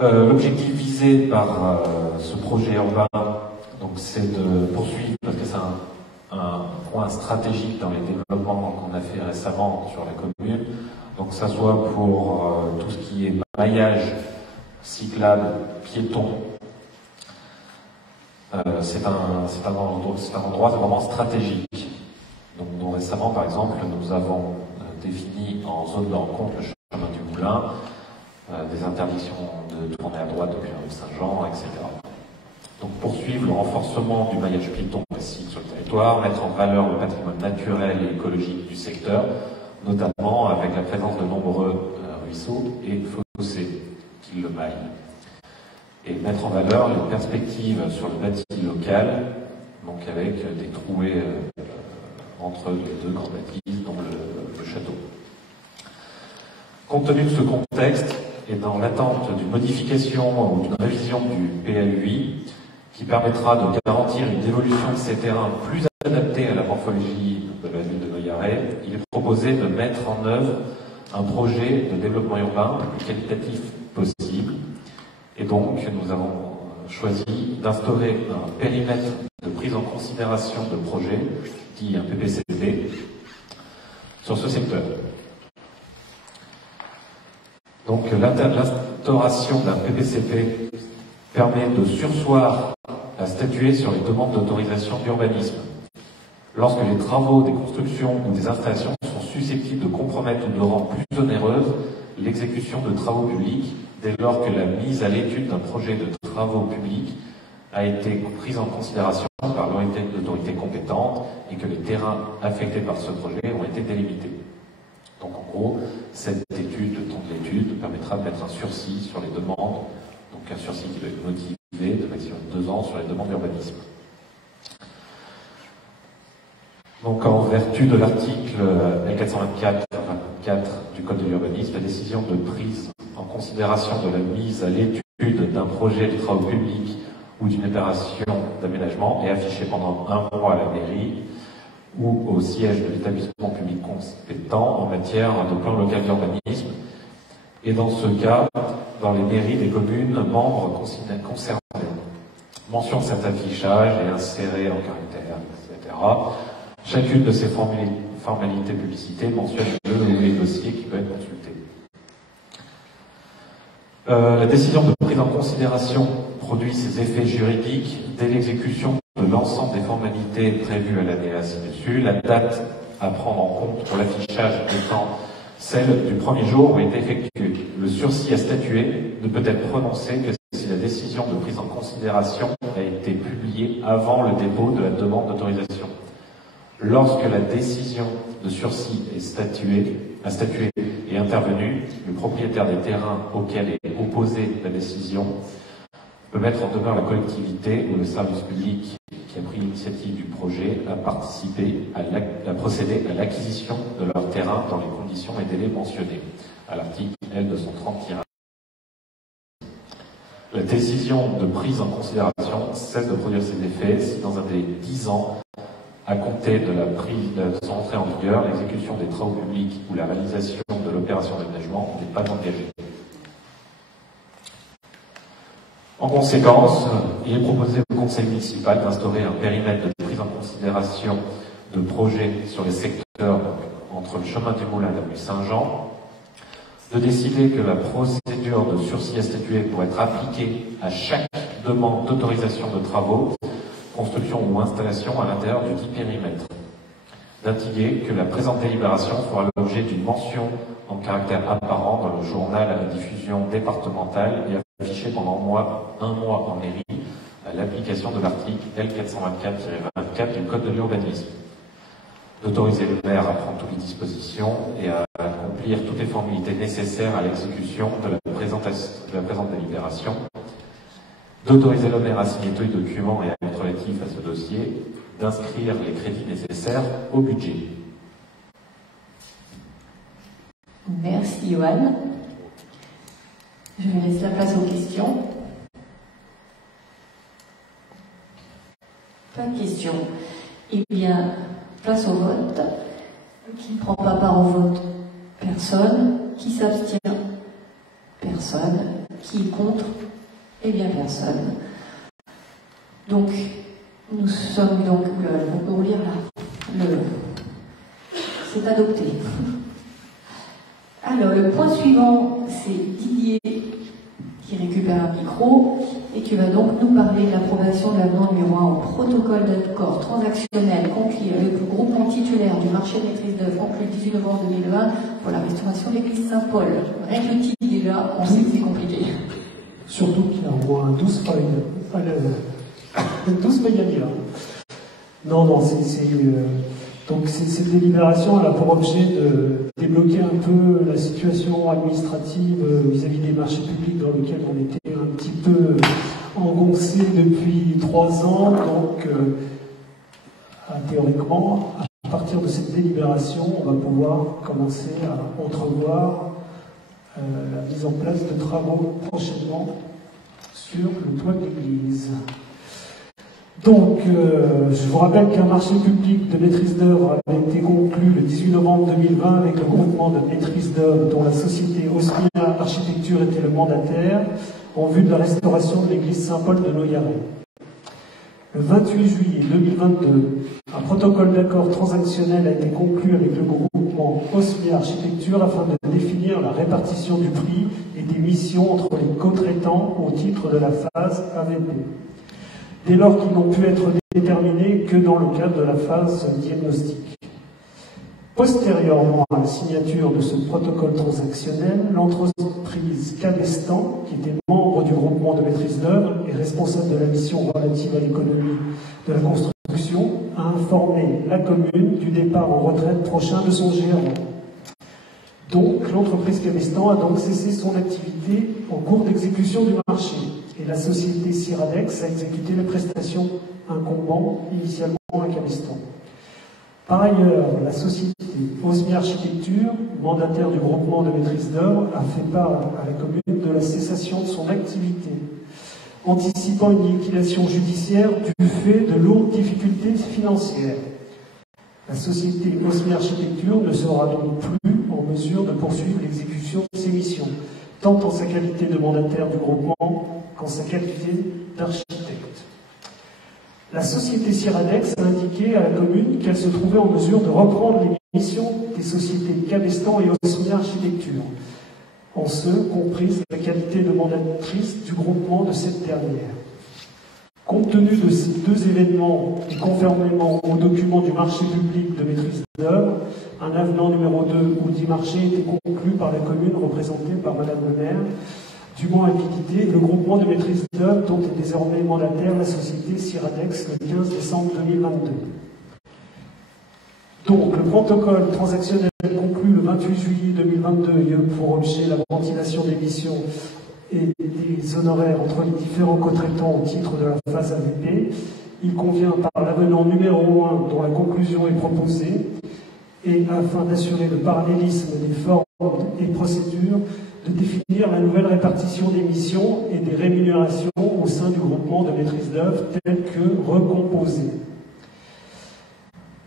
L'objectif visé par ce projet urbain, donc, c'est de poursuivre, parce que c'est un point stratégique dans les développements qu'on a fait récemment sur la commune. Donc, ça soit pour tout ce qui est maillage cyclable, piéton. C'est un endroit vraiment stratégique. Donc, dont récemment, par exemple, nous avons défini en zone de rencontre le chemin du Moulin, des interdictions de tourner à droite depuis la rue Saint-Jean, etc. Donc poursuivre le renforcement du maillage piéton classique sur le territoire, mettre en valeur le patrimoine naturel et écologique du secteur, notamment avec la présence de nombreux ruisseaux et fossés qui le maillent. Et mettre en valeur les perspectives sur le bâti local, donc avec des trouées entre les deux grands bâtisses, dont le château. Compte tenu de ce contexte, et dans l'attente d'une modification ou d'une révision du PLUI, qui permettra de garantir une évolution de ces terrains plus adaptée à la morphologie de la ville de Noyaret, il est proposé de mettre en œuvre un projet de développement urbain le plus qualitatif possible. Et donc, nous avons choisi d'instaurer un périmètre de prise en considération de projet, dit un PPCP, sur ce secteur. Donc, l'instauration d'un PPCP permet de surseoir à statuer sur les demandes d'autorisation d'urbanisme. Lorsque les travaux, des constructions ou des installations sont susceptibles de compromettre ou de rendre plus onéreuse l'exécution de travaux publics, dès lors que la mise à l'étude d'un projet de travaux publics a été prise en considération par l'autorité compétente et que les terrains affectés par ce projet ont été délimités. Donc en gros, cette étude, le temps de l'étude, permettra de mettre un sursis sur les demandes, donc un sursis qui doit être motivé sur 2 ans sur les demandes d'urbanisme. Donc, en vertu de l'article L424 du Code de l'urbanisme, la décision de prise en considération de la mise à l'étude d'un projet de travaux publics ou d'une opération d'aménagement est affichée pendant 1 mois à la mairie ou au siège de l'établissement public compétent en matière de plan local d'urbanisme, et dans ce cas, dans les mairies des communes membres concernées. Mention de cet affichage est insérée en caractère, etc. Chacune de ces formalités publicité mentionne le ou les dossiers qui peuvent être consultés. La décision de prise en considération produit ses effets juridiques dès l'exécution de l'ensemble des formalités prévues à l'alinéa ci-dessus. La date à prendre en compte pour l'affichage étant celle du premier jour où est effectué. Le sursis à statuer ne peut être prononcé que si la décision de prise en considération a été publiée avant le dépôt de la demande d'autorisation. Lorsque la décision de sursis est statuée est intervenue, le propriétaire des terrains auxquels est opposée la décision peut mettre en demeure la collectivité ou le service public qui a pris l'initiative du projet à procéder à l'acquisition de leur terrain dans les conditions et délais mentionnés à l'article L230-1. La décision de prise en considération cesse de produire ses effets si dans un délai de 10 ans, à compter de son entrée en vigueur, l'exécution des travaux publics ou la réalisation de l'opération d'aménagement n'est pas engagée. En conséquence, il est proposé au Conseil municipal d'instaurer un périmètre de prise en considération de projets sur les secteurs entre le chemin du Moulin et la rue Saint-Jean, de décider que la procédure de sursis à statuer pourrait être appliquée à chaque demande d'autorisation de travaux, construction ou installation à l'intérieur du dit périmètre, d'indiquer que la présente délibération fera l'objet d'une mention en caractère apparent dans le journal à la diffusion départementale et affichée pendant un mois en mairie à l'application de l'article L424-24 du Code de l'urbanisme. D'autoriser le maire à prendre toutes les dispositions et à accomplir toutes les formalités nécessaires à l'exécution de la présente délibération. D'autoriser le maire à signer tous les documents et à être relatifs à ce dossier, d'inscrire les crédits nécessaires au budget. Merci Johan. Je vais laisser la place aux questions. Pas de questions. Eh bien, place au vote. Qui ne prend pas part au vote? Personne. Qui s'abstient? Personne. Qui est contre? Eh bien, personne. Donc, nous sommes donc... on peut lire là. C'est adopté. Alors, le point suivant, c'est Didier qui récupère un micro et qui va donc nous parler de l'approbation de l'avenant numéro 1 au protocole d'accord transactionnel conclu avec le groupement titulaire du marché de maîtrise d'œuvre conclu le 18 novembre 2020 pour la restauration de l'église Saint-Paul. Rien que le titre déjà, on sait que c'est compliqué. Surtout qu'il a au moins 12 feuilles. 12 mégabiens. Non, donc cette délibération elle a pour objet de débloquer un peu la situation administrative vis-à-vis des marchés publics dans lesquels on était un petit peu engoncé depuis 3 ans. Donc, théoriquement, à partir de cette délibération, on va pouvoir commencer à entrevoir la mise en place de travaux prochainement sur le toit de l'église. Donc, je vous rappelle qu'un marché public de maîtrise d'œuvre a été conclu le 18 novembre 2020 avec le groupement de maîtrise d'œuvre dont la société Osmia Architecture était le mandataire en vue de la restauration de l'église Saint-Paul de Noyaret. Le 28 juillet 2022, un protocole d'accord transactionnel a été conclu avec le groupement Osmia Architecture afin de définir la répartition du prix et des missions entre les co-traitants au titre de la phase AVP. Dès lors qu'ils n'ont pu être déterminés que dans le cadre de la phase diagnostique. Postérieurement à la signature de ce protocole transactionnel, l'entreprise Cabestan, qui était membre du groupement de maîtrise d'œuvre et responsable de la mission relative à l'économie de la construction, a informé la commune du départ en retraite prochain de son gérant. Donc, l'entreprise Cabestan a donc cessé son activité en cours d'exécution du marché et la société Ciradex a exécuté les prestations incombant initialement à Cabestan. Par ailleurs, la société Osmi Architecture, mandataire du groupement de maîtrise d'œuvre, a fait part à la commune de la cessation de son activité, anticipant une liquidation judiciaire du fait de lourdes difficultés financières. La société Osmi Architecture ne sera donc plus en mesure de poursuivre l'exécution de ses missions, tant en sa qualité de mandataire du groupement qu'en sa qualité d'architecte. La société Ciradex a indiqué à la commune qu'elle se trouvait en mesure de reprendre les missions des sociétés Cabestan et Osmi Architecture, en ce comprise la qualité de mandatrice du groupement de cette dernière. Compte tenu de ces deux événements et conformément au document du marché public de maîtrise d'œuvre, un avenant numéro 2 ou 10 marché était conclu par la commune représentée par Madame le maire du Mans-Antiquité et le groupement de maîtrise d'œuvre dont est désormais mandataire la société Ciradex le 15 décembre 2022. Donc, le protocole transactionnel conclu le 28 juillet 2022 a pour objet la ventilation des missions et des honoraires entre les différents co-traitants au titre de la phase AVP. Il convient par l'avenant numéro 1 dont la conclusion est proposée et afin d'assurer le parallélisme des formes et procédures, de définir la nouvelle répartition des missions et des rémunérations au sein du groupement de maîtrise d'œuvre tel que recomposé.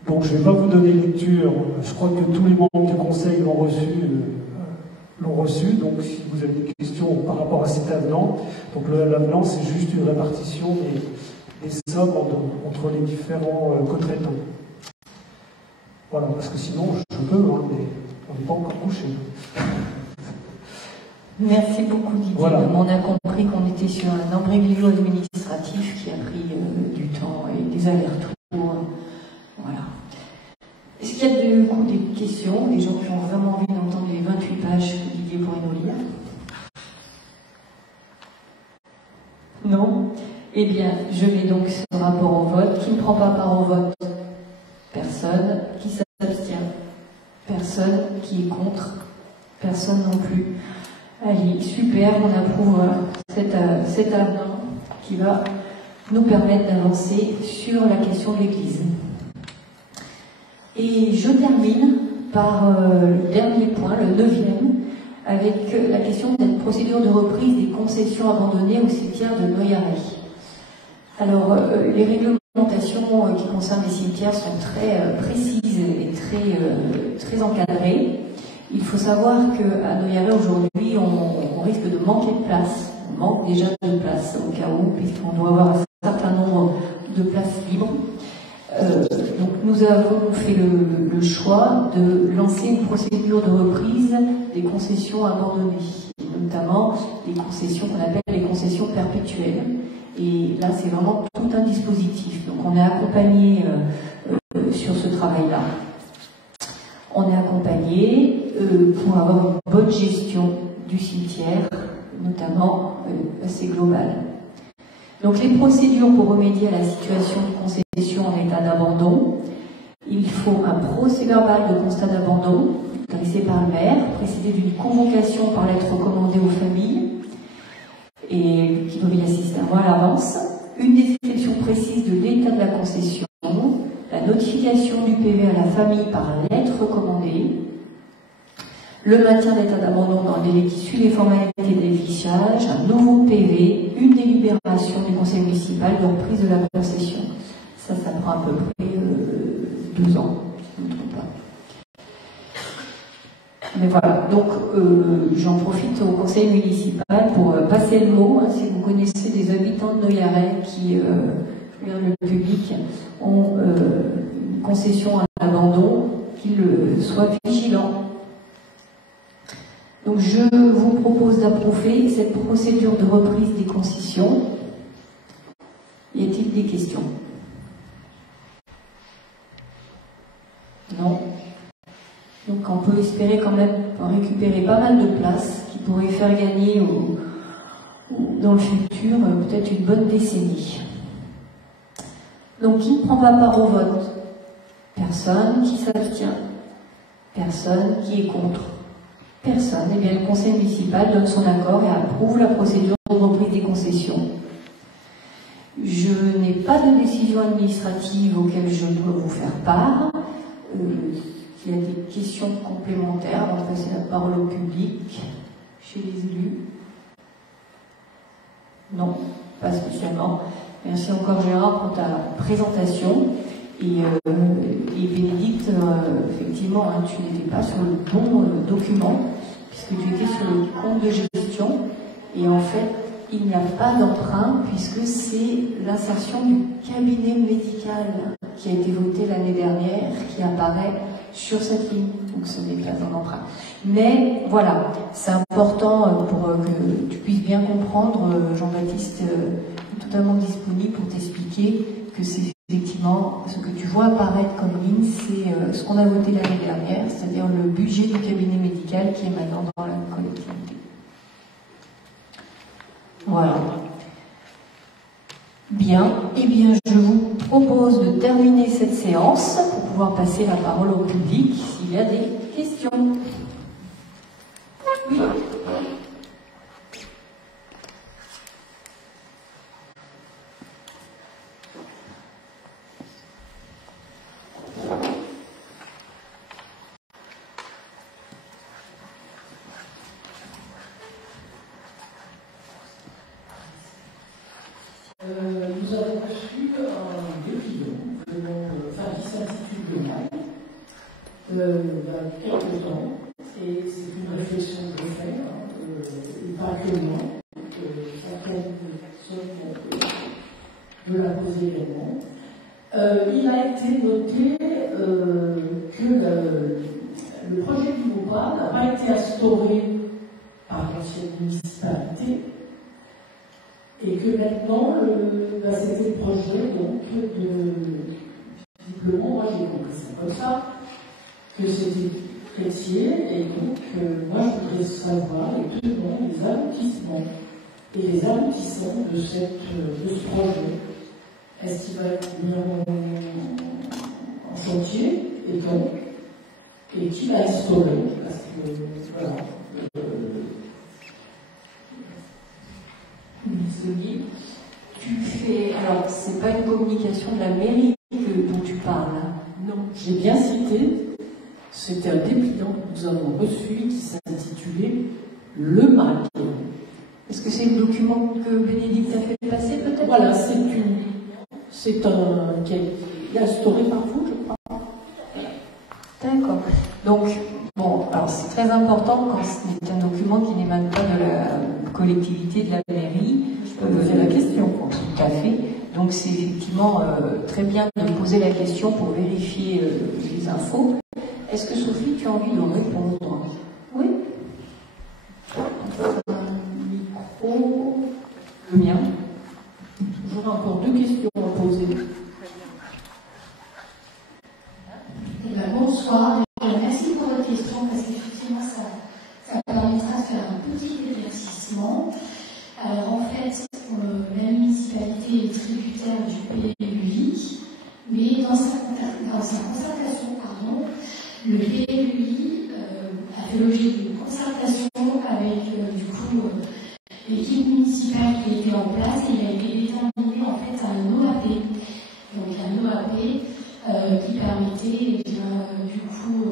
Donc je ne vais pas vous donner lecture, je crois que tous les membres du Conseil l'ont reçu, donc si vous avez des questions par rapport à cet avenant, donc l'avenant c'est juste une répartition des sommes entre les différents co-traitants. Voilà, parce que sinon je peux, hein, mais on n'est pas encore couché. Merci beaucoup Didier. Voilà. On a compris qu'on était sur un imbroglio administratif qui a pris du temps et des allers-retours. Voilà. Est-ce qu'il y a du coup des questions, des gens qui ont vraiment envie d'entendre les 28 pages que Didier pourrait nous lire? Non? Eh bien, je mets donc ce rapport au vote. Qui ne prend pas part au vote? Personne. Qui s'abstient? Personne. Qui est contre? Personne non plus. Allez, super, on approuve cet avenant qui va nous permettre d'avancer sur la question de l'Église. Et je termine par le dernier point, le 9e, avec la question d'une procédure de reprise des concessions abandonnées au cimetière de Noyaret. Alors, les réglementations qui concernent les cimetières sont très précises et très encadrées. Il faut savoir qu'à Noyaret aujourd'hui, on risque de manquer de place. On manque déjà de place au cas où, puisqu'on doit avoir un certain nombre de places libres. Donc nous avons fait le choix de lancer une procédure de reprise des concessions abandonnées, et notamment les concessions qu'on appelle les concessions perpétuelles. Et là, c'est vraiment tout un dispositif. Donc on est accompagné sur ce travail-là. On est accompagné pour avoir une bonne gestion du cimetière, notamment assez globale. Donc les procédures pour remédier à la situation de concession en état d'abandon, il faut un procès-verbal de constat d'abandon dressé par le maire, précédé d'une convocation par lettre recommandée aux familles et qui doivent y assister un mois à l'avance, une description précise de l'état de la concession, la notification du PV à la famille par lettre recommandée, le maintien d'état d'abandon dans le délai qui suit les formalités d'affichage, un nouveau PV, une délibération du conseil municipal de reprise de la concession. Ça prend à peu près 2 ans, si je ne me trompe pas. Mais voilà, donc j'en profite au conseil municipal pour passer le mot. Hein, si vous connaissez des habitants de Noyaret qui, le public, ont une concession à l'abandon, qu'ils soient vigilants. Donc je vous propose d'approuver cette procédure de reprise des concessions. Y a-t-il des questions? Non. Donc on peut espérer quand même récupérer pas mal de places qui pourraient faire gagner dans le futur peut-être une bonne décennie. Donc qui ne prend pas part au vote? Personne. Qui s'abstient? Personne. Qui est contre? Personne. Eh bien, le conseil municipal donne son accord et approuve la procédure de reprise des concessions. Je n'ai pas de décision administrative auquel je dois vous faire part. Il y a des questions complémentaires avant de passer la parole au public, chez les élus. Non, pas spécialement. Merci encore Gérard pour ta présentation. Et Bénédicte, effectivement, hein, tu n'étais pas sur le bon document, puisque tu étais sur le compte de gestion. Et en fait, il n'y a pas d'emprunt, puisque c'est l'insertion du cabinet médical qui a été voté l'année dernière, qui apparaît sur cette ligne. Donc ce n'est pas un emprunt. Mais voilà, c'est important pour que tu puisses bien comprendre. Jean-Baptiste est totalement disponible pour t'expliquer que c'est effectivement ce que tu vois apparaître comme ligne, c'est ce qu'on a voté l'année dernière, c'est-à-dire le budget du cabinet médical qui est maintenant dans la collectivité. Voilà. Bien, eh bien je vous propose de terminer cette séance pour pouvoir passer la parole au public s'il y a des questions. Oui. Nous avons reçu un dépliant qui s'intitule Le Mal, il y a quelques temps, et c'est une réflexion que je fais, et pas que moi, certaines personnes de la poser également. Il a été noté que le projet du MOPA n'a pas été instauré par l'ancienne municipalité, et que maintenant, c'était le projet, donc, visiblement, moi j'ai compris ça comme ça, que c'était chrétien, et donc, moi je voudrais savoir les tenants, les aboutissements, et les aboutissants de ce projet. Est-ce qu'il va être mis en chantier, et donc, et qui va instaurer, parce que, voilà, tu fais. Alors, c'est pas une communication de la mairie dont tu parles. Non, j'ai bien cité. C'était un dépliant que nous avons reçu qui s'intitulait Le Mal. Est-ce que c'est le document que Bénédicte a fait passer peut-être? Voilà, c'est un qui est instauré par vous, je crois. D'accord. Donc, bon, alors c'est très important quand c'est un document qui n'émane pas de la collectivité, de la mairie. Je peux poser la question. Tout à fait. Donc c'est effectivement très bien de poser la question pour vérifier les infos. Est-ce que Sophie, tu as envie de répondre? Oui. Micro. Le mien. J'aurai encore deux questions à poser. Bonsoir, merci pour votre question parce qu'effectivement ça permettra de faire un petit éclaircissement. Alors en fait, la municipalité est tributaire du PLUI, mais dans sa concertation, le PLUI a fait l'objet d'une concertation avec du coup l'équipe municipale qui était en place et il a été déterminé en fait un OAP. Donc un OAP qui permettait du coup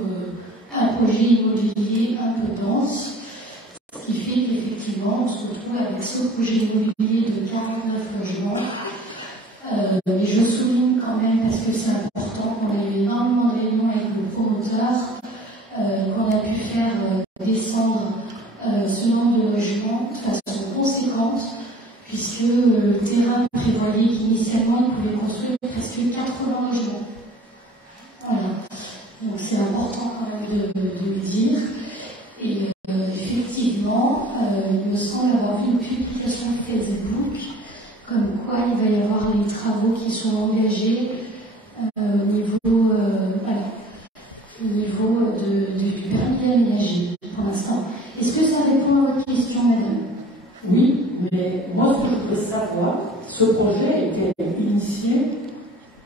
un projet immobilier un peu dense, ce qui fait qu'effectivement on se retrouve avec ce projet immobilier de 49 logements. Mais je souligne quand même, parce que c'est important, qu'on a eu énormément d'éléments avec le promoteur, qu'on a pu faire descendre ce nombre de logements de façon conséquente, puisque le terrain prévoyait qu'initialement il pouvait construire presque 80 logements. Voilà. Donc c'est important quand même de le dire. Et effectivement, il me semble avoir vu une publication Facebook comme quoi il va y avoir les travaux qui sont engagés au niveau du permis aménagé pour l'instant. Est-ce que ça répond à votre question, madame? Oui, mais moi ce que je voudrais savoir, ce projet a été initié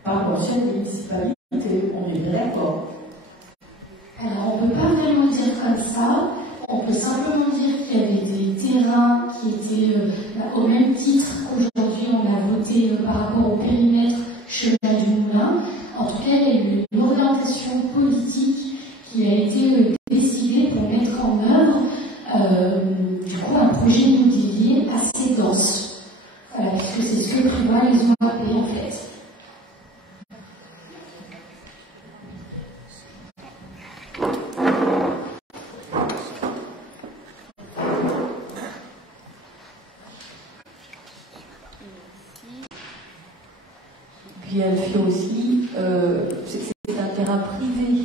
par l'ancienne municipalité, on est bien d'accord. Alors on ne peut pas vraiment dire comme ça. On au même titre qu'aujourd'hui on a voté par rapport au périmètre chemin du Moulin. En tout cas, il y a eu une orientation politique qui a été décidée pour mettre en œuvre du coup un projet immobilier assez dense. Voilà, puisque c'est ce que prévoit les OAP en fait. Puis elle fait aussi, c'est un terrain privé,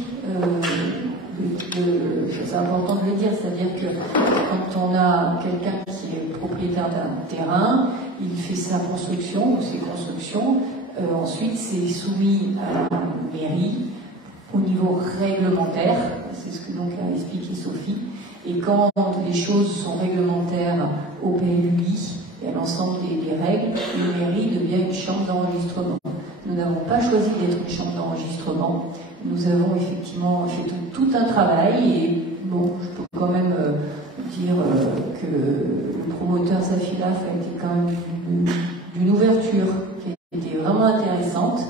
c'est important de le dire, c'est-à-dire que quand on a quelqu'un qui est propriétaire d'un terrain, il fait sa construction ou ses constructions, ensuite c'est soumis à la mairie au niveau réglementaire, c'est ce que donc a expliqué Sophie, et quand les choses sont réglementaires au PLUI et à l'ensemble des règles, une mairie devient une chambre d'enregistrement. Nous n'avons pas choisi d'être une chambre d'enregistrement. Nous avons effectivement fait tout un travail et bon, je peux quand même dire que le promoteur Safilaf a été quand même d'une ouverture qui a été vraiment intéressante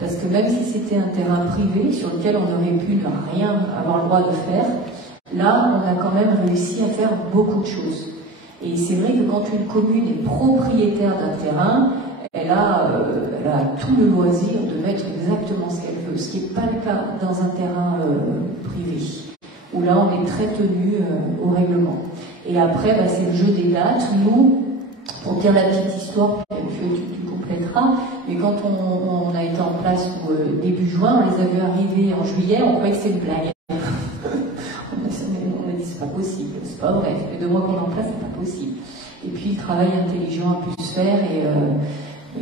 parce que même si c'était un terrain privé sur lequel on aurait pu ne rien avoir le droit de faire, là on a quand même réussi à faire beaucoup de choses. Et c'est vrai que quand une commune est propriétaire d'un terrain, elle a tout le loisir de mettre exactement ce qu'elle veut, ce qui n'est pas le cas dans un terrain privé, où là on est très tenu au règlement. Et après, c'est le jeu des dates. Nous, pour dire la petite histoire, tu compléteras, mais quand on a été en place début juin, on les a vus arriver en juillet, on croyait que c'était une blague. On a dit c'est pas possible, c'est pas vrai, ça fait 2 mois qu'on est en place, c'est pas possible. Et puis le travail intelligent a pu se faire et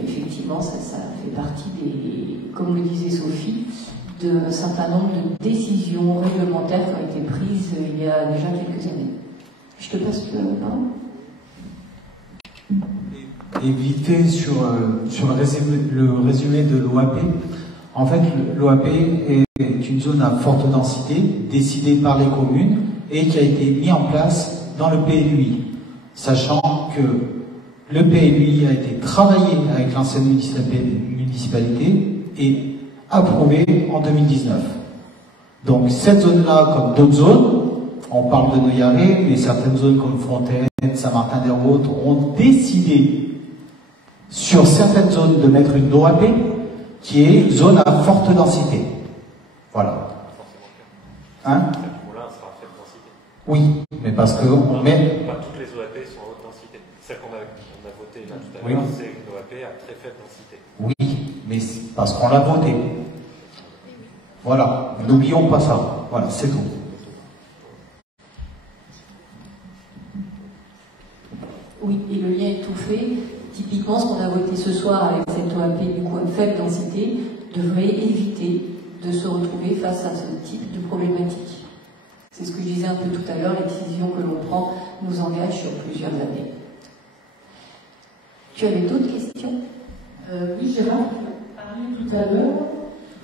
effectivement ça fait partie des, comme le disait Sophie, d'un certain nombre de décisions réglementaires qui ont été prises il y a déjà quelques années. Je te passe le parole. Et vite fait sur le résumé de l'OAP. En fait, l'OAP est une zone à forte densité décidée par les communes et qui a été mise en place dans le PLUI, sachant que le PLUI a été travaillé avec l'ancienne municipalité et approuvé en 2019. Donc cette zone-là, comme d'autres zones, on parle de Noyaré, mais certaines zones comme Fontaine, Saint-Martin-des-Routes ont décidé sur certaines zones de mettre une OAP qui est zone à forte densité. Voilà. Hein? Oui, mais parce que on met... Pas toutes les OAP sont à haute densité. Celle qu'on a votée là tout à l'heure, c'est une OAP à très faible densité. Oui, mais c'est parce qu'on l'a voté. Voilà, n'oublions pas ça. Voilà, c'est tout. Oui, et le lien est tout fait. Typiquement, ce qu'on a voté ce soir avec cette OAP du coup à faible densité devrait éviter de se retrouver face à ce type de problématique. C'est ce que je disais un peu tout à l'heure, les décisions que l'on prend nous engagent sur plusieurs années. Tu avais d'autres questions? Oui, Gérard, tu parlais tout à l'heure,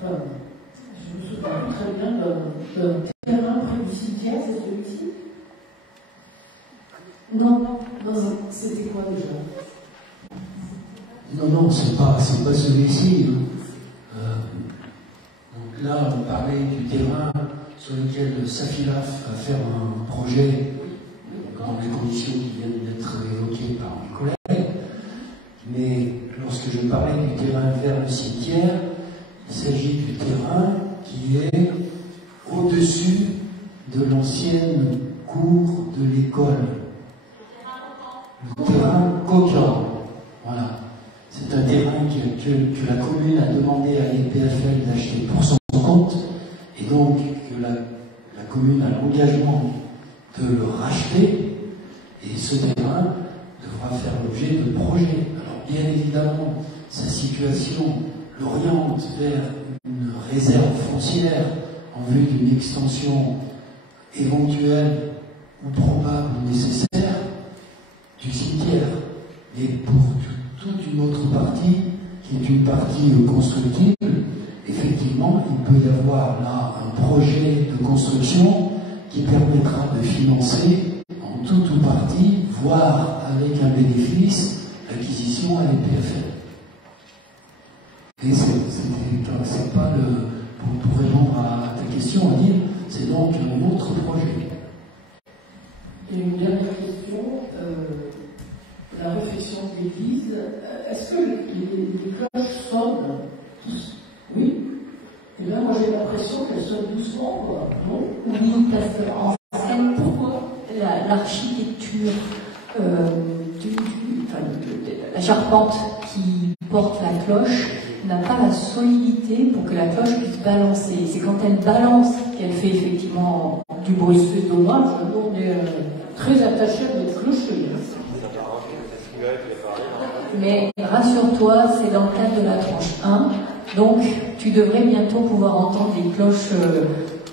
je me souviens très bien d'un terrain près du cimetière, c'est celui-ci? Non, c'était quoi déjà? Non, c'est pas celui-ci. Donc là, on parlait du terrain sur lequel Safilaf va faire un projet dans les conditions qui viennent d'être évoquées par mes collègues. Mais lorsque je parlais du terrain vers le cimetière, il s'agit du terrain qui est au-dessus de l'ancienne cour de l'école. Le terrain Coquin. Voilà. C'est un terrain que la commune a demandé à l'EPFL d'acheter pour son compte, et donc que la commune a l'engagement de le racheter, et ce terrain devra faire l'objet de projets. Alors bien évidemment, sa situation l'oriente vers une réserve foncière en vue d'une extension éventuelle ou probable nécessaire du cimetière. Mais pour toute une autre partie, qui est une partie constructible, effectivement, il peut y avoir là un projet de construction qui permettra de financer en tout ou partie, voire avec un bénéfice d'acquisition à l'EPFL. Et c'est pas le. Pour répondre à ta question, Annie, c'est donc un autre projet. Et une dernière question, la réflexion de l'Église, est-ce que les cloches sonnent tous? Oui. Et là, moi j'ai l'impression qu'elles sonnent doucement, quoi. Non? Oui, parce qu'en fait, pourquoi l'architecture, la charpente qui porte la cloche n'a pas la solidité pour que la cloche puisse balancer. C'est quand elle balance qu'elle fait effectivement du bruit. C'est dommage, on est très attaché à notre clocher. Mais rassure-toi, c'est dans le cadre de la tranche 1, donc tu devrais bientôt pouvoir entendre des cloches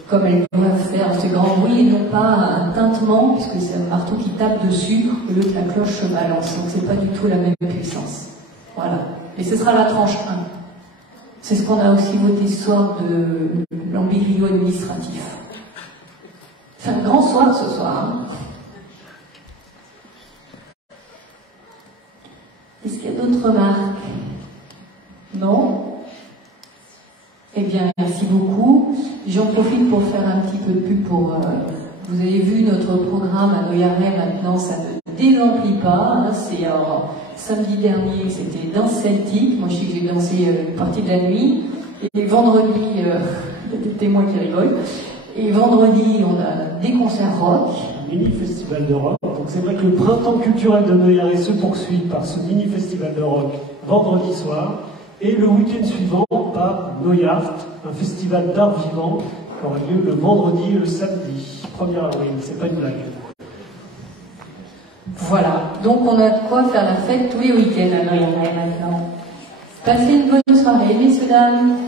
comme elles doivent faire ce grand bruit et non pas un tintement, puisque c'est un marteau qui tape dessus au lieu que la cloche se balance. Donc c'est pas du tout la même puissance. Voilà. Et ce sera la tranche 1. C'est ce qu'on a aussi voté ce soir de l'embryo administratif. C'est un grand soir ce soir. Hein. Est-ce qu'il y a d'autres remarques? Non? Eh bien, merci beaucoup. J'en profite pour faire un petit peu de pub pour... vous avez vu notre programme à Noyaret, maintenant, ça ne désemplit pas. Hein, c'est samedi dernier, c'était danse celtique. Moi, je sais que j'ai dansé une partie de la nuit. Et vendredi, il y a des témoins qui rigolent. Et vendredi, on a des concerts rock. Un mini-festival de rock. Donc c'est vrai que le printemps culturel de Noyaret se poursuit par ce mini-festival de rock vendredi soir. Et le week-end suivant par Noyart, un festival d'art vivant qui aura lieu le vendredi et le samedi, 1er avril. C'est pas une blague. Voilà. Donc on a de quoi faire la fête tous les week-ends à Noyaret maintenant. Passez une bonne soirée, messieurs, dames.